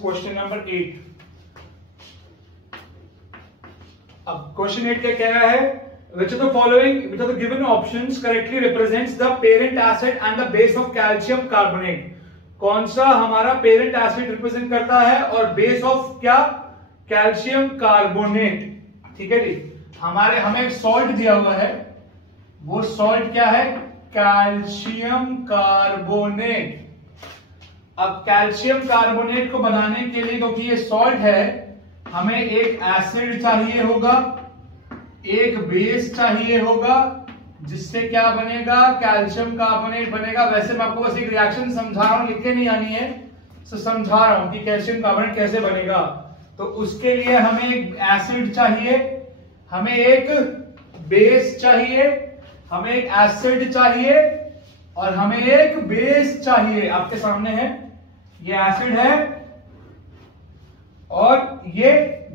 क्वेश्चन नंबर 8। अब क्वेश्चन 8 क्या कह रहा है? Which of the following, which of the given options correctly represents the parent acid and the base of calcium carbonate? कौन सा हमारा पेरेंट एसिड रिप्रेजेंट करता है और बेस ऑफ क्या? Calcium carbonate. ठीक है जी, हमें एक सॉल्ट दिया हुआ है, वो सॉल्ट क्या है? Calcium carbonate. अब कैल्शियम कार्बोनेट को बनाने के लिए, क्योंकि ये सॉल्ट है, हमें एक एसिड चाहिए होगा एक बेस चाहिए होगा जिससे क्या बनेगा, कैल्शियम कार्बोनेट बनेगा। वैसे मैं आपको बस एक रिएक्शन समझा रहा हूं, लिख के नहीं आनी है, तो समझा रहा हूं कि कैल्शियम कार्बोनेट कैसे बनेगा। तो उसके लिए हमें एक एसिड चाहिए, हमें एक बेस चाहिए, हमें एक एसिड चाहिए और हमें एक बेस चाहिए। आपके सामने है, ये एसिड है और ये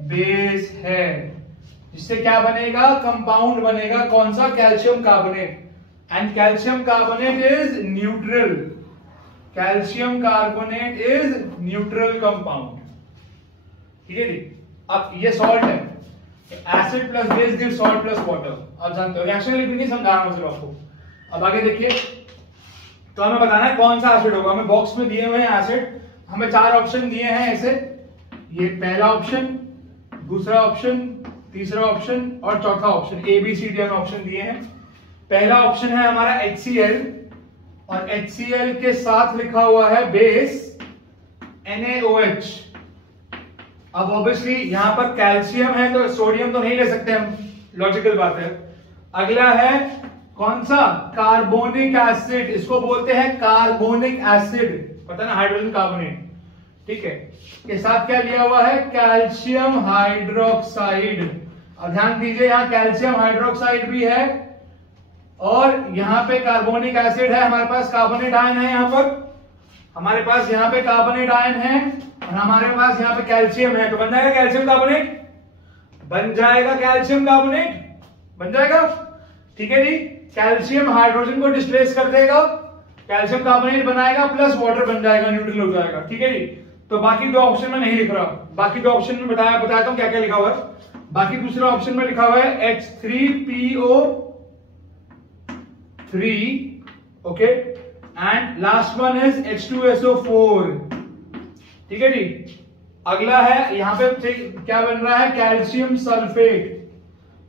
बेस है, जिससे क्या बनेगा, कंपाउंड बनेगा। कौन सा, calcium carbonate. And calcium carbonate is neutral, calcium carbonate is neutral compound. ठीक है जी। अब ये सॉल्ट है, acid plus base give salt plus water. आप जानते हो, रिएक्शन लिखनी नहीं समझा रहा हूं सिर्फ आपको। अब आगे देखिए, तो हमें बताना है कौन सा एसिड होगा। हमें बॉक्स में दिए हुए हैं एसिड, हमें 4 ऑप्शन दिए हैं ऐसे। ये पहला ऑप्शन, दूसरा ऑप्शन, तीसरा ऑप्शन और चौथा ऑप्शन, ABCD हमें ऑप्शन दिए हैं। पहला ऑप्शन है हमारा HCl और HCl के साथ लिखा हुआ है बेस NaOH। अब ऑब्वियसली यहां पर कैल्शियम है तो सोडियम तो नहीं ले सकते हम, लॉजिकल बात है। अगला है कौन सा, कार्बोनिक एसिड, इसको बोलते हैं कार्बोनिक एसिड, पता ना, हाइड्रोजन कार्बोनेट। ठीक है, के साथ क्या लिया हुआ है, कैल्शियम हाइड्रोक्साइड। अब ध्यान दीजिए, यहां कैल्शियम हाइड्रोक्साइड भी है और यहां पे कार्बोनिक एसिड है। हमारे पास कार्बोनेट आयन है, यहां पर हमारे पास यहाँ पे कार्बोनेट आयन है और हमारे पास यहाँ पे कैल्शियम है। तो बन जाएगा कैल्शियम कार्बोनेट, बन जाएगा कैल्शियम कार्बोनेट, बन जाएगा। ठीक है जी, कैल्शियम हाइड्रोजन को डिस्प्लेस कर देगा, कैल्शियम कार्बोनेट बनाएगा प्लस वाटर बन जाएगा, न्यूट्रल हो जाएगा। ठीक है जी। तो बाकी 2 ऑप्शन में नहीं लिख रहा, बाकी 2 ऑप्शन में बताता हूं क्या क्या लिखा हुआ है। बाकी दूसरे ऑप्शन में लिखा हुआ है H3PO3, okay, and last one is H2SO4। ठीक है जी। अगला है, यहां पे क्या बन रहा है, कैल्शियम सल्फेट,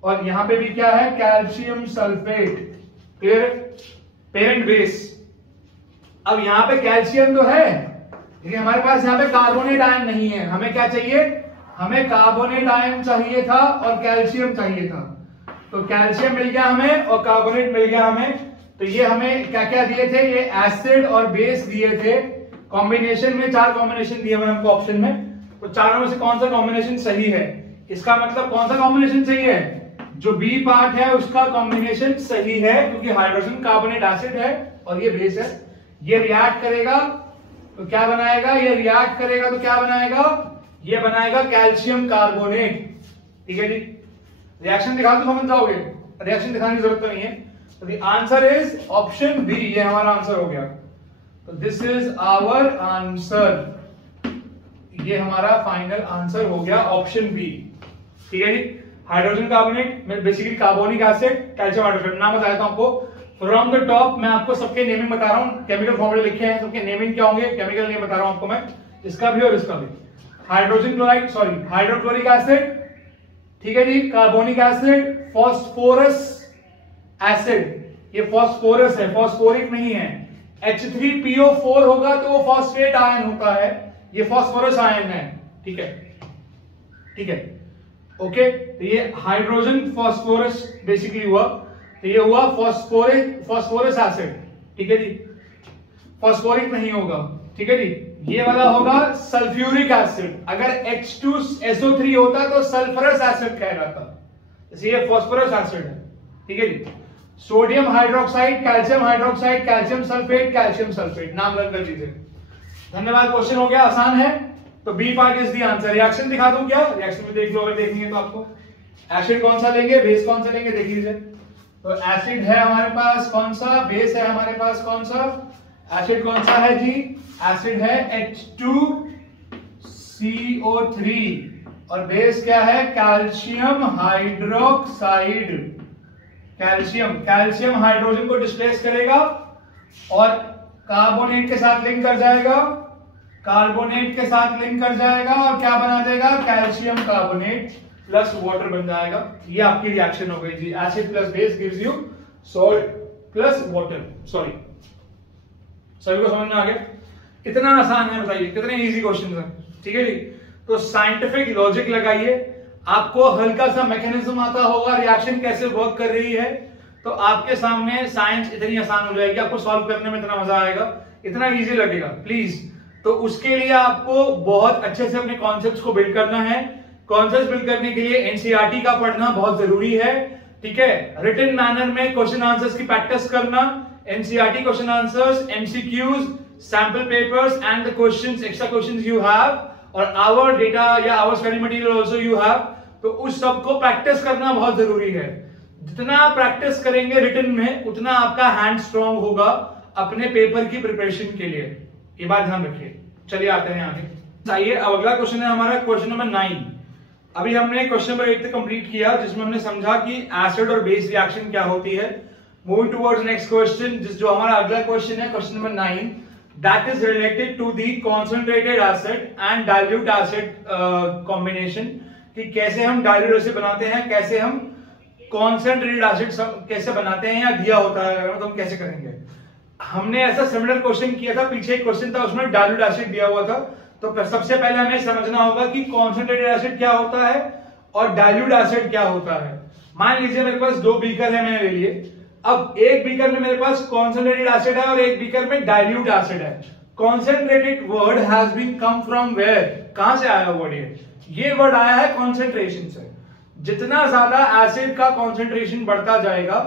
और यहां पे भी क्या है, calcium sulphate. Clear, parent base. अब यहां पे कैल्शियम तो है लेकिन हमारे पास यहां पे कार्बोनेट आयन नहीं है। हमें क्या चाहिए, हमें कार्बोनेट आयन चाहिए था और कैल्शियम चाहिए था। तो कैल्शियम मिल गया हमें और कार्बोनेट मिल गया हमें। तो ये हमें क्या क्या दिए थे, ये एसिड और बेस दिए थे कॉम्बिनेशन में। 4 कॉम्बिनेशन दिए हुए हमको ऑप्शन में, तो चारों में से कौन सा कॉम्बिनेशन सही है। इसका मतलब कौन सा कॉम्बिनेशन सही है, जो बी पार्ट है उसका कॉम्बिनेशन सही है, क्योंकि हाइड्रोजन कार्बोनेट एसिड है और ये बेस है। ये रिएक्ट करेगा तो क्या बनाएगा, ये रिएक्ट करेगा तो क्या बनाएगा, ये बनाएगा कैल्शियम कार्बोनेट। ठीक है जी। रिएक्शन दिखा तो समझ जाओगे, रिएक्शन दिखाने की जरूरत तो नहीं है। तो the answer is option B, ये हमारा आंसर हो गया। तो दिस इज आवर आंसर, ये हमारा फाइनल आंसर हो गया ऑप्शन बी। ठीक है जी। Hydrogen carbonate basically carbonic acid, calcium hydroxide. नाम बताया था आपको फ्रॉम द टॉप। मैं आपको सबके नेमिंग बता रहा हूं, केमिकल फॉर्मूले लिखे हैं, सबके नेमिंग क्या होंगे, केमिकल नेम बता रहा हूं आपको मैं, इसका भी और इसका भी। Hydrogen chloride, sorry hydrochloric acid, ठीक है जी, कार्बोनिक एसिड, फॉस्फोरस एसिड, ये फॉस्फोरस है, फॉस्फोरिक नहीं है। H3PO4 होगा तो वो फॉस्फेट आयन होता है, ये फॉस्फोरस आयन है। ठीक है, ठीक है, ओके। तो ये हाइड्रोजन फॉस्फोरस बेसिकली हुआ, तो ये हुआ फॉस्फोरस एसिड। ठीक है जी, फॉस्फोरिक नहीं होगा। ठीक है जी। ये वाला होगा सल्फ्यूरिक एसिड। अगर H2SO3 होता तो सल्फरस एसिड कहलाता, इसलिए ये फॉस्फोरस एसिड है। ठीक है जी। Sodium hydroxide, calcium hydroxide, calcium sulphate, calcium sulphate, नाम लर्न कर लीजिए। धन्यवाद। क्वेश्चन हो गया, आसान है। तो B part is the answer. Reaction दिखा दूं क्या, रिएक्शन में देख लो, अगर देखनी है तो आपको। एसिड कौन सा लेंगे, बेस कौन सा लेंगे, देख लीजिए। तो एसिड है हमारे पास कौन सा, बेस है हमारे पास कौन सा, एसिड कौन सा है जी, एसिड है H2CO3 और बेस क्या है, कैल्शियम हाइड्रोक्साइड। कैल्शियम हाइड्रोजन को डिस्प्लेस करेगा और कार्बोनेट के साथ लिंक कर जाएगा, कार्बोनेट के साथ लिंक कर जाएगा और क्या बना देगा, कैल्शियम कार्बोनेट प्लस वाटर बन जाएगा। ये आपकी रिएक्शन हो गई जी। Acid plus base gives you salt plus water. Sorry, सभी को समझ में आ गया? इतना आसान है, बताइए कितने इजी क्वेश्चन है। ठीक है जी। तो साइंटिफिक लॉजिक लगाइए, आपको हल्का सा मैकेनिज्म आता होगा, रिएक्शन कैसे वर्क कर रही है, तो आपके सामने साइंस इतनी आसान हो जाएगी, आपको सॉल्व करने में इतना मजा आएगा, इतना इजी लगेगा प्लीज। तो उसके लिए आपको बहुत अच्छे से अपने कॉन्सेप्ट्स को बिल्ड करना है। कॉन्सेप्ट्स बिल्ड करने के लिए एनसीईआरटी का पढ़ना बहुत जरूरी है, ठीक है। रिटन मैनर में क्वेश्चन आंसर्स की प्रैक्टिस करना, NCERT question answers, MCQs, sample papers and the questions, extra questions you have, और आवर डेटा या our study material also you have. तो उस सब को प्रैक्टिस करना बहुत जरूरी है। जितना आप प्रैक्टिस करेंगे रिटन में, उतना आपका हैंड स्ट्रांग होगा अपने पेपर की प्रिपरेशन के लिए, ये बात ध्यान रखिए। चलिए आते हैं आगे। आइए अब अगला क्वेश्चन है हमारा क्वेश्चन नंबर 9। अभी हमने क्वेश्चन नंबर 8 तक कंप्लीट किया, जिसमें हमने समझा कि एसिड और बेस रिएक्शन क्या होती है। मूविंग टुवर्ड्स नेक्स्ट क्वेश्चन, जो हमारा अगला क्वेश्चन है, question number 9, that is related to the concentrated acid and dilute acid combination, कि कैसे हम डाइल्यूट एसिड बनाते हैं, कैसे हम कॉन्सेंट्रेटेड एसिड कैसे बनाते हैं, या दिया होता है तो हम कैसे करेंगे। हमने ऐसा सिमिलर क्वेश्चन किया था, पीछे एक क्वेश्चन था उसमें डाइल्यूट एसिड दिया हुआ था। तो सबसे पहले हमें समझना होगा कि कॉन्सेंट्रेटेड एसिड क्या होता है और डाइल्यूट एसिड क्या होता है। मान लीजिए मेरे पास 2 बीकर है, मैंने ले लिए। अब एक बीकर में मेरे पास कॉन्सेंट्रेटेड एसिड है और एक बीकर में डाइल्यूट एसिड है। Concentrated word has been come from where, कहां से आया वर्ड? ये वर्ड आया है कॉन्सेंट्रेशन से। जितना ज्यादा एसिड का कॉन्सेंट्रेशन बढ़ता जाएगा,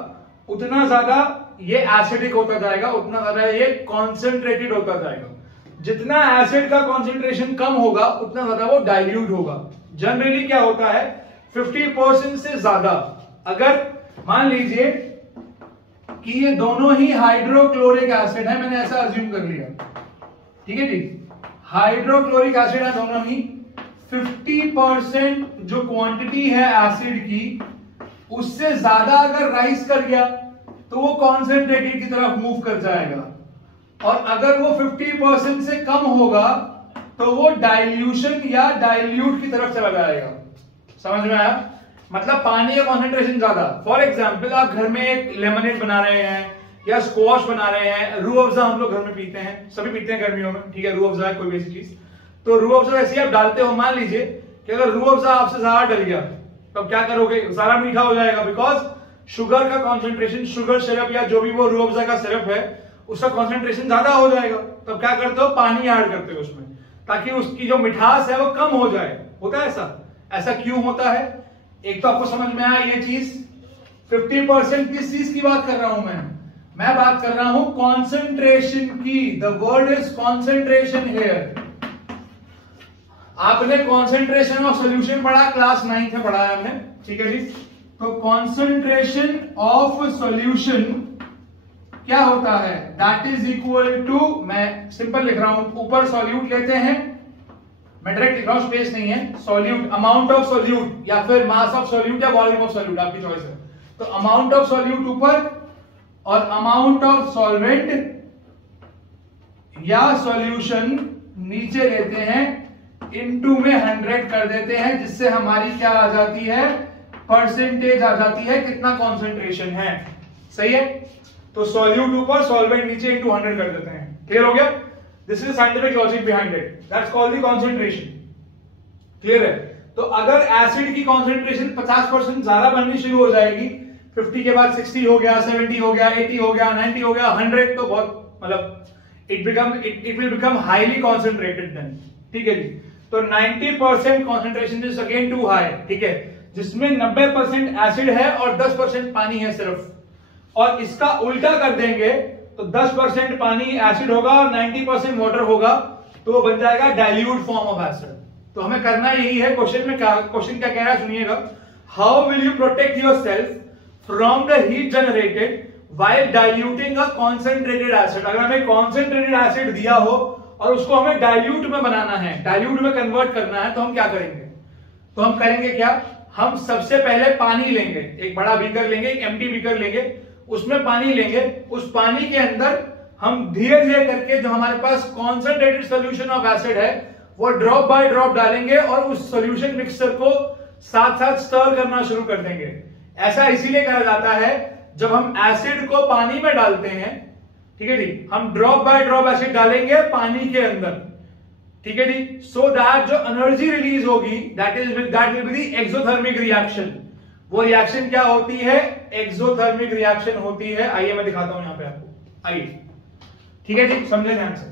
उतना ज्यादा ये एसिडिक होता जाएगा, उतना ज्यादा ये कॉन्सेंट्रेटेड होता जाएगा। जितना एसिड का कॉन्सेंट्रेशन कम होगा, उतना ज्यादा वो डाइल्यूट होगा। जनरली क्या होता है, 50% से ज्यादा, अगर मान लीजिए कि ये दोनों ही हाइड्रोक्लोरिक एसिड है, मैंने ऐसा अज्यूम कर लिया, ठीक है जी, हाइड्रोक्लोरिक एसिड है दोनों ही, 50% जो क्वांटिटी है एसिड की, उससे ज्यादा अगर राइज कर गया तो वो कॉन्सेंट्रेटेड की तरफ मूव कर जाएगा, और अगर वो 50% से कम होगा तो वो डाइल्यूशन या डाइल्यूट की तरफ चला जाएगा। समझ में आया? मतलब पानी का कॉन्सेंट्रेशन ज्यादा। फॉर एग्जाम्पल, आप घर में एक लेमनेड बना रहे हैं या स्क्वॉश बना रहे हैं, रूह अफ़ज़ा हम लोग घर में पीते हैं, सभी पीते हैं गर्मियों में, ठीक है, रूह अफ़ज़ा है कोई भी ऐसी चीज। तो रूह अफ़ज़ा ऐसी आप डालते हो, मान लीजिए कि अगर रूह अफ़ज़ा आपसे ज्यादा डल गया तो क्या करोगे? सारा मीठा हो जाएगा, बिकॉज शुगर का कॉन्सेंट्रेशन, शुगर सिरप या जो भी वो रूह अफ़ज़ा का सिरप है, उसका कॉन्सेंट्रेशन ज्यादा हो जाएगा। तो क्या करते हो? पानी ऐड करते हो उसमें, ताकि उसकी जो मिठास है वो कम हो जाए। होता है ऐसा? ऐसा क्यों होता है? एक तो आपको समझ में आया ये चीज। 50% किस चीज की बात कर रहा हूं मैं बात कर रहा हूं कॉन्सेंट्रेशन की। The word is concentration here. आपने कॉन्सेंट्रेशन ऑफ सॉल्यूशन पढ़ा, क्लास 9 में पढ़ा है हमने, ठीक है जी। तो कॉन्सेंट्रेशन ऑफ सॉल्यूशन क्या होता है? दैट इज इक्वल टू, मैं सिंपल लिख रहा हूं, ऊपर सॉल्यूट लेते हैं, मैं डायरेक्ट लिख रहा हूं, स्पेस नहीं है, सॉल्यूट, अमाउंट ऑफ सॉल्यूट या फिर मास ऑफ सॉल्यूट या वॉल्यूम ऑफ सॉल्यूट, आपकी चॉइस है। तो अमाउंट ऑफ सॉल्यूट ऊपर और अमाउंट ऑफ सॉल्वेंट या सॉल्यूशन नीचे लेते हैं, इनटू में 100 कर देते हैं, जिससे हमारी क्या आ जाती है? परसेंटेज आ जाती है, कितना कॉन्सेंट्रेशन है। सही है? तो सॉल्यूट ऊपर, सॉल्वेंट नीचे, इनटू 100 कर देते हैं। क्लियर हो गया? This is scientific logic behind it, that's called the concentration. Clear है? तो अगर एसिड की कॉन्सेंट्रेशन 50% ज्यादा बननी शुरू हो जाएगी, 50 के बाद 60 हो गया, 70 हो गया, 80 हो गया, 90 हो गया, 100, तो बहुत मतलब it will become highly concentrated then. ठीक है जी। तो 90% concentration is again too high, ठीक है, जिसमें 90% एसिड है और 10% पानी है सिर्फ। और इसका उल्टा कर देंगे तो 10% पानी एसिड होगा और 90% वाटर होगा, तो वो बन जाएगा डाइल्यूट फॉर्म ऑफ एसिड। तो हमें करना यही है। क्वेश्चन में क्या कह रहा है सुनिएगा, how will you protect yourself from the heat generated while diluting a concentrated acid. अगर हमें कॉन्सेंट्रेटेड एसिड दिया हो और उसको हमें डाइल्यूट में बनाना है, डाइल्यूट में कन्वर्ट करना है, तो हम क्या करेंगे? तो हम करेंगे क्या? हम सबसे पहले पानी लेंगे, एक बड़ा बीकर लेंगे, एक एम्प्टी बीकर लेंगे, उसमें पानी लेंगे, उस पानी के अंदर हम धीरे धीरे करके जो हमारे पास कॉन्सेंट्रेटेड सॉल्यूशन ऑफ एसिड है वो ड्रॉप बाय ड्रॉप डालेंगे और उस सॉल्यूशन मिक्सचर को साथ साथ स्टर करना शुरू कर देंगे। ऐसा इसीलिए कहा जाता है, जब हम एसिड को पानी में डालते हैं, ठीक है जी, हम ड्रॉप बाय ड्रॉप एसिड डालेंगे पानी के अंदर, ठीक है जी। सो दैट जो एनर्जी रिलीज होगी that will be the exothermic reaction. वो रिएक्शन क्या होती है? एक्सोथर्मिक रिएक्शन होती है। आइए मैं दिखाता हूं यहां पे आपको, आइए। ठीक है जी, समझे ध्यान से।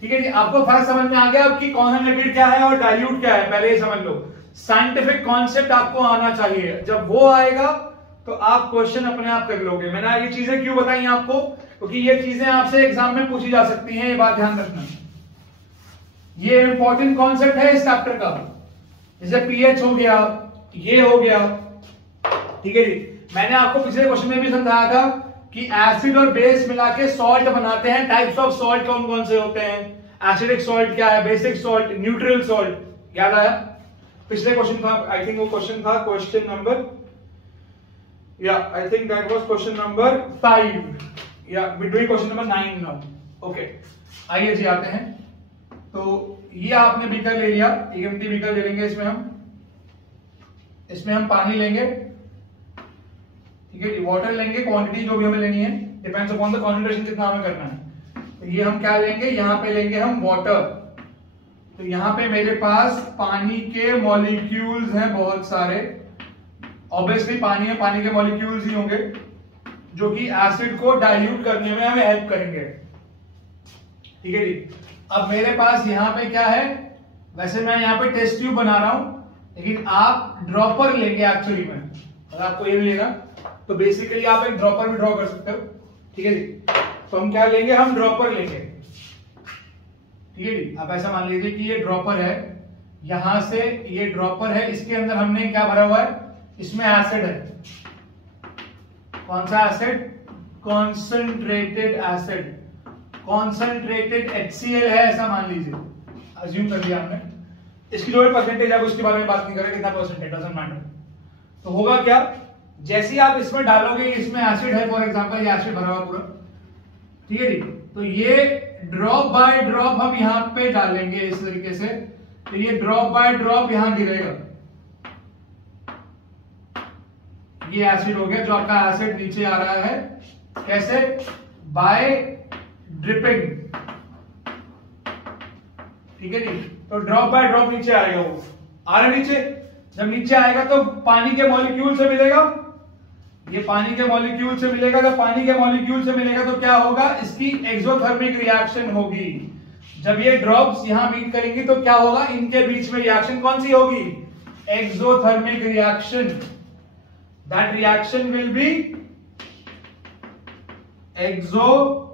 ठीक है जी, आपको फर्क समझ में आ गया अब कि कॉन्सनट्रेटेड क्या है और डाइल्यूट क्या है? पहले ये समझ लो। साइंटिफिक कॉन्सेप्ट आपको आना चाहिए, जब वो आएगा तो आप क्वेश्चन अपने आप कर लोगे। मैंने ये चीजें क्यों बताई आपको? क्योंकि ये चीजें आपसे एग्जाम में पूछी जा सकती हैं, ये बात ध्यान रखना। ये इंपॉर्टेंट कॉन्सेप्ट है इस चैप्टर का। जैसे पीएच हो गया, ये हो गया। ठीक है जी, मैंने आपको पिछले क्वेश्चन में भी समझाया था कि एसिड और बेस मिला के सॉल्ट बनाते हैं। टाइप्स ऑफ सॉल्ट कौन कौन से होते हैं? एसिडिक सॉल्ट क्या है, बेसिक सॉल्ट, न्यूट्रल सॉल्ट, याद आया? पिछले क्वेश्चन था, आई थिंक वो क्वेश्चन था क्वेश्चन नंबर, या I think that was question number 5, या we doing question number 9 now. Okay, आइए जी आते हैं। तो ये आपने बीकर ले लिया, एक एम्प्टी बीकर ले लेंगे, इसमें हम पानी लेंगे। ठीक है जी, वाटर लेंगे, क्वांटिटी जो भी हमें लेनी है डिपेंड्स अपॉन द कॉन्सेंट्रेशन कितना हमें करना है। तो ये हम क्या लेंगे, यहाँ पे लेंगे हम वाटर। तो यहाँ पे मेरे पास पानी के मॉलिक्यूल्स हैं बहुत सारे। ऑब्वियसली पानी है, पानी के मॉलिक्यूल्स ही होंगे जो कि एसिड को डाइल्यूट करने में हमें हेल्प करेंगे। ठीक है जी, अब मेरे पास यहाँ पे क्या है, वैसे मैं यहाँ पे टेस्ट ट्यूब बना रहा हूं, लेकिन आप ड्रॉपर लेंगे एक्चुअली में। अगर आपको ये मिलेगा तो बेसिकली आप एक ड्रॉपर भी ड्रॉ कर सकते हो। ठीक है जी, तो हम क्या लेंगे, हम ड्रॉपर लेंगे। ठीक है जी, आप ऐसा मान लीजिए कि ये ड्रॉपर है, यहां से ये ड्रॉपर है, इसके अंदर हमने क्या भरा हुआ है, इसमें एसिड है। कौन सा acid? Concentrated acid, concentrated HCl है, ऐसा मान लीजिए, अज्यूम कर लिया हमने। इसकी जो भी परसेंटेज है उसके बारे में बात नहीं कर रहे, कितना परसेंटेज, डजंट मैटर। तो होगा क्या, जैसे ही आप इसमें डालोगे, इसमें एसिड है, फॉर एग्जांपल ये एसिड भरा हुआ पूरा। ठीक है जी, तो ये ड्रॉप बाय ड्रॉप हम यहां पे डालेंगे इस तरीके से। तो ये ड्रॉप बाय ड्रॉप यहां गिरेगा। ये एसिड हो गया, जो आपका एसिड नीचे आ रहा है। कैसे? By dripping. ठीक है जी, तो ड्रॉप बाय ड्रॉप नीचे आएगा, वो आ रहा नीचे। जब नीचे आएगा तो पानी के मॉलिक्यूल से मिलेगा, ये पानी के मॉलिक्यूल से मिलेगा। जब पानी के मॉलिक्यूल से मिलेगा तो क्या होगा, इसकी एक्सोथर्मिक रिएक्शन होगी। जब ये ड्रॉप्स यहां मीट करेंगी तो क्या होगा, इनके बीच में रिएक्शन कौन सी होगी, exothermic reaction. That reaction will be exothermic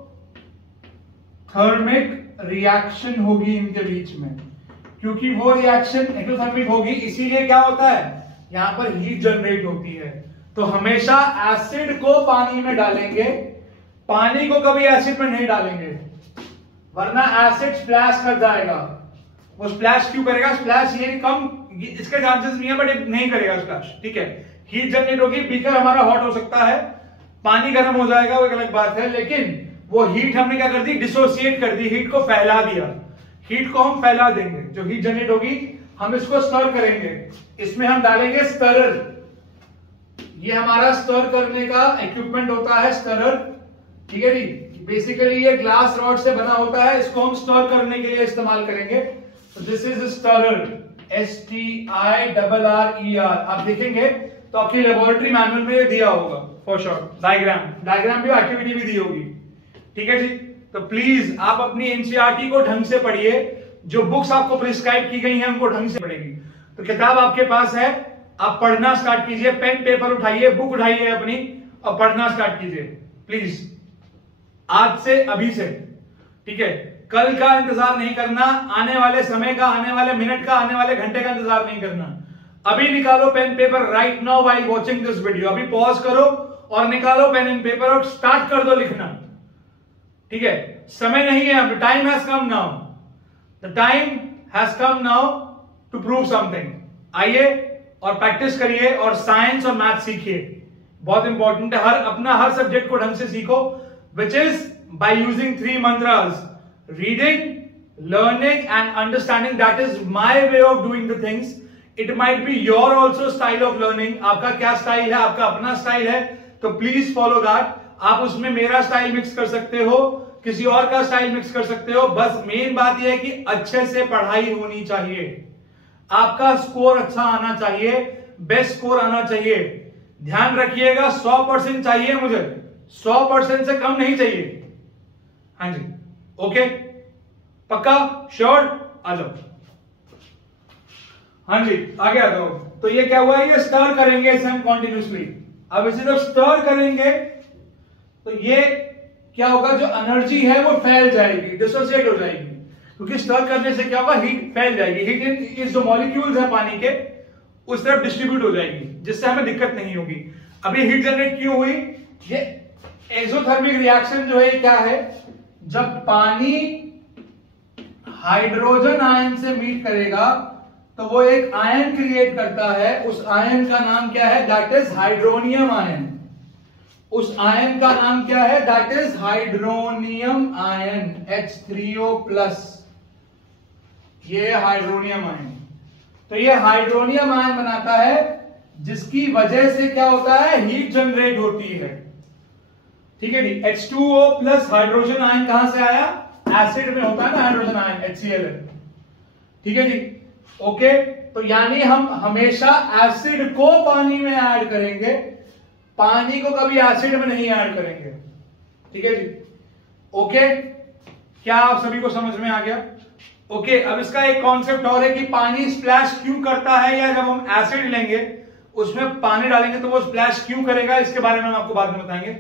reaction होगी इनके बीच में, क्योंकि वो रिएक्शन एक्सोथर्मिक होगी। इसीलिए क्या होता है, यहां पर हीट जनरेट होती है। तो हमेशा एसिड को पानी में डालेंगे, पानी को कभी एसिड में नहीं डालेंगे, वरना एसिड स्प्लैश कर जाएगा। वो स्प्लैश क्यों करेगा, स्प्लैश ये कम, इसके चांसेस नहीं है बट नहीं करेगा स्प्लैश। ठीक है, हीट जनरेट होगी, बीकर हमारा हॉट हो सकता है, पानी गर्म हो जाएगा, वो एक अलग बात है। लेकिन वो हीट हमने क्या कर दी, डिसोसिएट कर दी, हीट को फैला दिया। हीट को हम फैला देंगे, जो हीट जनरेट होगी हम इसको स्टर करेंगे। इसमें हम डालेंगे स्टरर। ये हमारा स्टर करने का इक्विपमेंट होता है, स्टरर। ठीक है जी, बेसिकली ये ग्लास रॉड से बना होता है, इसको हम स्टर करने के लिए इस्तेमाल करेंगे। तो दिस इज स्टरर, STIRRER। आप देखेंगे तो आपकी लेबोरेटरी मैनुअल में दिया होगा फॉर श्योर, डायग्राम भी, एक्टिविटी भी दी होगी। ठीक है जी, तो प्लीज आप अपनी एनसीईआरटी को ढंग से पढ़िए, जो बुक्स आपको प्रिस्क्राइब की गई हैं उनको ढंग से पढ़ेगी। तो किताब आपके पास है, आप पढ़ना स्टार्ट कीजिए, पेन पेपर उठाइए, बुक उठाइए अपनी और पढ़ना स्टार्ट कीजिए प्लीज, आज से, अभी से। ठीक है, कल का इंतजार नहीं करना, आने वाले समय का, आने वाले मिनट का, आने वाले घंटे का इंतजार नहीं करना। अभी निकालो pen paper, right now while watching this video. अभी पॉज करो और निकालो पेन एंड पेपर और स्टार्ट कर दो लिखना। ठीक है, समय नहीं है अब, time has come now, the time has come now to prove something. आइए और प्रैक्टिस करिए और साइंस और मैथ सीखिए, बहुत इंपॉर्टेंट है। हर सब्जेक्ट को ढंग से सीखो, which is by using 3 mantras: reading, learning and understanding. That is my way of doing the things. It might be your also style of learning. आपका क्या स्टाइल है, आपका अपना स्टाइल है, तो प्लीज फॉलो दैट। आप उसमें मेरा स्टाइल मिक्स कर सकते हो, किसी और का स्टाइल मिक्स कर सकते हो, बस मेन बात यह है कि अच्छे से पढ़ाई होनी चाहिए, आपका स्कोर अच्छा आना चाहिए, बेस्ट स्कोर आना चाहिए। ध्यान रखिएगा 100% चाहिए मुझे, 100% से कम नहीं चाहिए। हाँ जी, ओके, पक्का, श्योर, आ जाओ। हाँ जी, आगे आ जाओ। तो ये क्या हुआ, ये स्टर करेंगे इसे हम कॉन्टिन्यूसली। अब इसे जब स्टर करेंगे तो ये क्या होगा, जो एनर्जी है वो फैल जाएगी, डिसोसिएट हो जाएगी, क्योंकि स्टर करने से क्या होगा, हीट फैल जाएगी, हीट इस जो मॉलिक्यूल्स है पानी के उस तरफ डिस्ट्रीब्यूट हो जाएगी, जिससे हमें दिक्कत नहीं होगी। अभी हीट जनरेट क्यों हुई, ये एक्सोथर्मिक रिएक्शन जो है क्या है, जब पानी हाइड्रोजन आयन से मीट करेगा तो वो एक आयन क्रिएट करता है, उस आयन का नाम क्या है, दैट इज हाइड्रोनियम आयन। उस आयन का नाम क्या है, that is hydronium ion, H3O+, ये हाइड्रोनियम आयन। तो ये हाइड्रोनियम आयन बनाता है, जिसकी वजह से क्या होता है, हीट जनरेट होती है। ठीक है जी, H2O+ हाइड्रोजन आयन कहां से आया, एसिड में होता है ना हाइड्रोजन आयन, HCl। ठीक है जी, ओके। तो यानी हम हमेशा एसिड को पानी में ऐड करेंगे, पानी को कभी एसिड में नहीं ऐड करेंगे। ठीक है जी, ओके, क्या आप सभी को समझ में आ गया? ओके, अब इसका एक कॉन्सेप्ट और है कि पानी स्प्लैश क्यों करता है, या जब हम एसिड लेंगे उसमें पानी डालेंगे तो वो स्प्लैश क्यों करेगा, इसके बारे में हम आपको बाद में बताएंगे।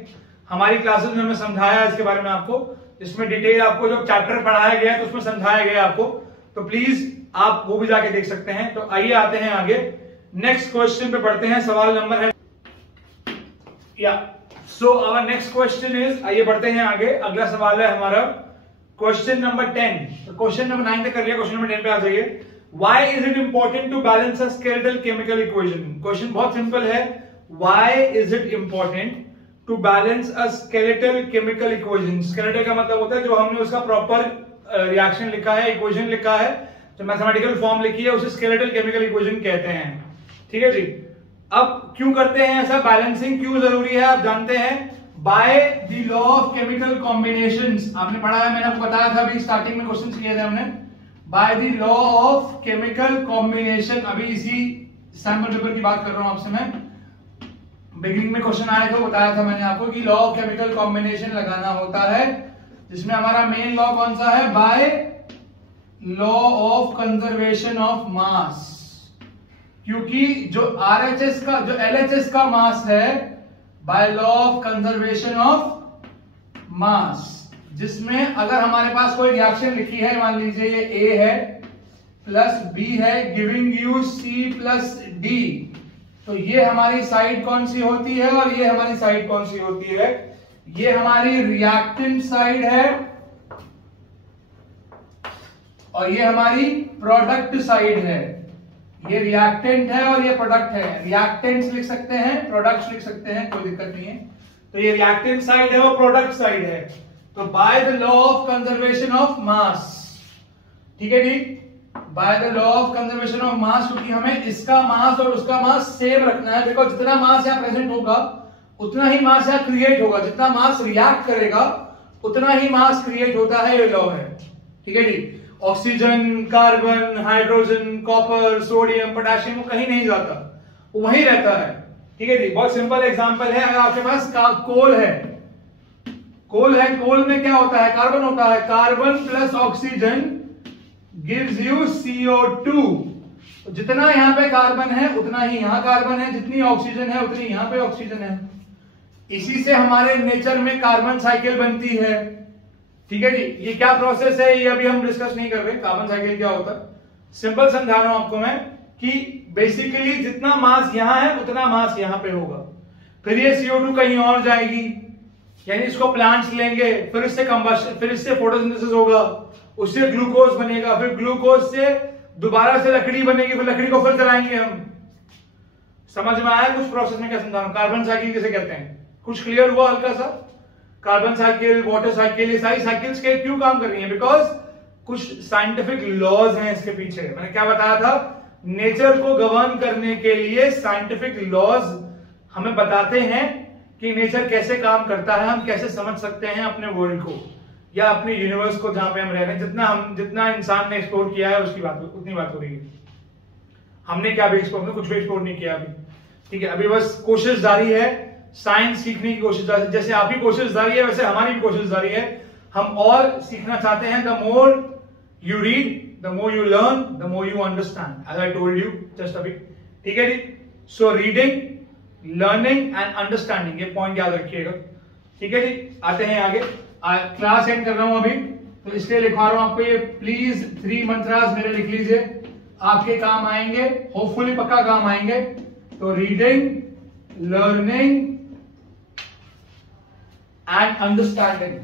हमारी क्लासेस में हमने समझाया इसके बारे में आपको, इसमें डिटेल आपको जो चैप्टर पढ़ाया गया है तो उसमें समझाया गया आपको, तो प्लीज आप वो भी जाके देख सकते हैं। तो आइए आते हैं आगे, नेक्स्ट क्वेश्चन पे पढ़ते हैं। सवाल नंबर है या so our next question is, आइए बढ़ते हैं आगे। अगला सवाल है हमारा क्वेश्चन नंबर 10। तो क्वेश्चन नंबर 9 तक कर लिया, क्वेश्चन नंबर 10 पे आ जाइए। Why is it important to balance a skeletal chemical equation? Question बहुत सिंपल है, Why is it important to balance a skeletal chemical equation? skeletal का मतलब होता है जो हमने उसका प्रॉपर रिएक्शन लिखा है, इक्वेशन लिखा है, जो मैथमेटिकल फॉर्म लिखी है, उसे स्केलेटल केमिकल इक्वेशन कहते हैं। ठीक है जी, अब क्यों करते हैं ऐसा, बैलेंसिंग क्यों जरूरी है, आप जानते हैं, bye the law of chemical combinations. आपने पढ़ा है, मैंने आपको बताया था अभी स्टार्टिंग में क्वेश्चन किए थे हमने, bye the law of chemical combination. अभी इसी सैंपल पेपर की बात कर रहा हूं आपसे मैं, बिगिनिंग में क्वेश्चन आया था, बताया था मैंने आपको कि लॉ ऑफ केमिकल कॉम्बिनेशन लगाना होता है, जिसमें हमारा मेन लॉ कौन सा है, by law of conservation of mass. क्योंकि जो RHS का, जो LHS का मास है, by law of conservation of मास, जिसमें अगर हमारे पास कोई रिएक्शन लिखी है, मान लीजिए ये A है प्लस B है, giving you C plus D, तो ये हमारी साइड कौन सी होती है और ये हमारी साइड कौन सी होती है, ये हमारी रिएक्टेंट साइड है और ये हमारी प्रोडक्ट साइड है। ये रिएक्टेंट है और ये प्रोडक्ट है, रिएक्टेंट्स लिख सकते हैं, प्रोडक्ट्स लिख सकते हैं, कोई दिक्कत नहीं है। तो ये रिएक्टेंट साइड है और प्रोडक्ट साइड है। तो by the law of conservation of mass, ठीक है जी, by the law of conservation of mass, क्योंकि हमें इसका मास और उसका मास सेम रखना है। देखो जितना मास यहां प्रेजेंट होगा उतना ही मास यहां क्रिएट होगा, जितना मास रिएक्ट करेगा उतना ही मास क्रिएट होता है, ये लॉ है। ठीक है जी, oxygen, carbon, hydrogen, copper, sodium, potassium वो कहीं नहीं जाता, वो वहीं रहता है। ठीक है जी, बहुत सिंपल एग्जांपल है, अगर आपके पास कोल है, कोल है, कोल में क्या होता है, कार्बन होता है, carbon plus oxygen gives you CO2। तो जितना यहां पे कार्बन है उतना ही यहां कार्बन है, जितनी ऑक्सीजन है उतनी यहां पे ऑक्सीजन है। इसी से हमारे नेचर में कार्बन साइकिल बनती है। ठीक है जी, ये क्या प्रोसेस है ये अभी हम डिस्कस नहीं कर रहे, कार्बन साइकिल क्या होता है, सिंपल समझा रहा हूं आपको मैं कि बेसिकली जितना मास यहां है उतना मास यहां पे होगा, फिर ये CO2 कहीं और जाएगी, यानी इसको प्लांट्स लेंगे, फिर इससे कंबशन, फिर इससे फोटोसिंथेसिस होगा, उससे ग्लूकोज बनेगा, फिर ग्लूकोज से दोबारा से लकड़ी बनेगी, फिर लकड़ी को फिर जलाएंगे हम। समझ में आया कुछ प्रोसेस में क्या समझा रहा हूं, कार्बन साइकिल किसे कहते हैं, कुछ क्लियर हुआ हल्का सा? कार्बन साइकिल, वाटर साइकिल, ये सारी साइकिल्स के क्यों काम कर रही हैं, बिकॉज कुछ साइंटिफिक लॉज हैं इसके पीछे। मैंने क्या बताया था, नेचर को गवर्न करने के लिए साइंटिफिक लॉज हमें बताते हैं कि नेचर कैसे काम करता है, हम कैसे समझ सकते हैं अपने वर्ल्ड को। या अपने यूनिवर्स को जहां पे हम रह रहे हैं, जितना इंसान ने एक्सप्लोर किया है उसकी बात, उतनी बात हो रही है। हमने क्या भी एक्सप्लोर, कुछ भी एक्सप्लोर नहीं किया अभी, ठीक है। अभी बस कोशिश जारी है, साइंस सीखने की कोशिश जारी है। जैसे आपकी कोशिश जारी है वैसे हमारी भी कोशिश जारी है। हम और सीखना चाहते हैं। The more you read, the more you learn, the more you understand, as I told you just अभी, ठीक है जी। So reading, learning and understanding, ये पॉइंट याद रखिएगा, ठीक है जी। आते हैं आगे, क्लास एंड कर रहा हूं अभी, तो इसलिए लिखवा रहा हूं आपको ये, प्लीज 3 मंत्रास मेरे लिख लीजिए, आपके काम आएंगे, होपफुली पक्का काम आएंगे। तो reading, learning and understanding.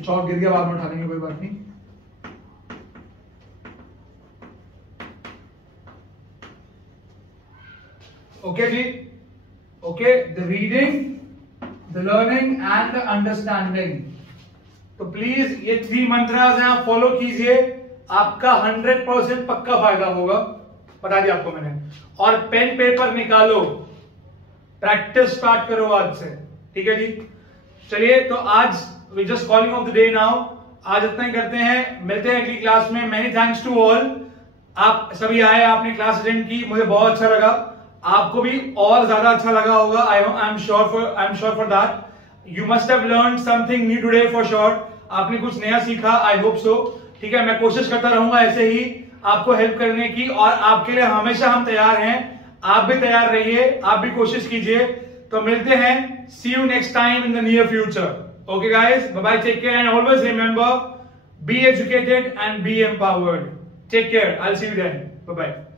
Chalk गिर गया, बाद में उठा लेंगे, कोई बात नहीं। ओके जी, okay, the reading, the learning and the understanding. तो प्लीज ये 3 मंत्रास हैं, आप फॉलो कीजिए, आपका 100% पक्का फायदा होगा, बता दिया आपको मैंने। और पेन पेपर निकालो, प्रैक्टिस स्टार्ट करो आज से, ठीक है जी। चलिए, तो आज we just calling off the day now, आज इतना ही करते हैं, मिलते हैं अगली क्लास में। मेनी थैंक्स टू ऑल, आप सभी आए, आपने क्लास अटेंड की, मुझे बहुत अच्छा लगा, आपको भी और ज्यादा अच्छा लगा होगा। I am sure for that. You must have learn something new today for sure. आपने कुछ नया सीखा, आई होप सो, ठीक है। मैं कोशिश करता रहूंगा ऐसे ही आपको हेल्प करने की, और आपके लिए हमेशा हम तैयार हैं। आप भी तैयार रहिए, आप भी कोशिश कीजिए। तो मिलते हैं, see you next time in the near future. Okay guys, bye bye, take care and always remember, be educated and be empowered. Take care, I will see you then, bye bye.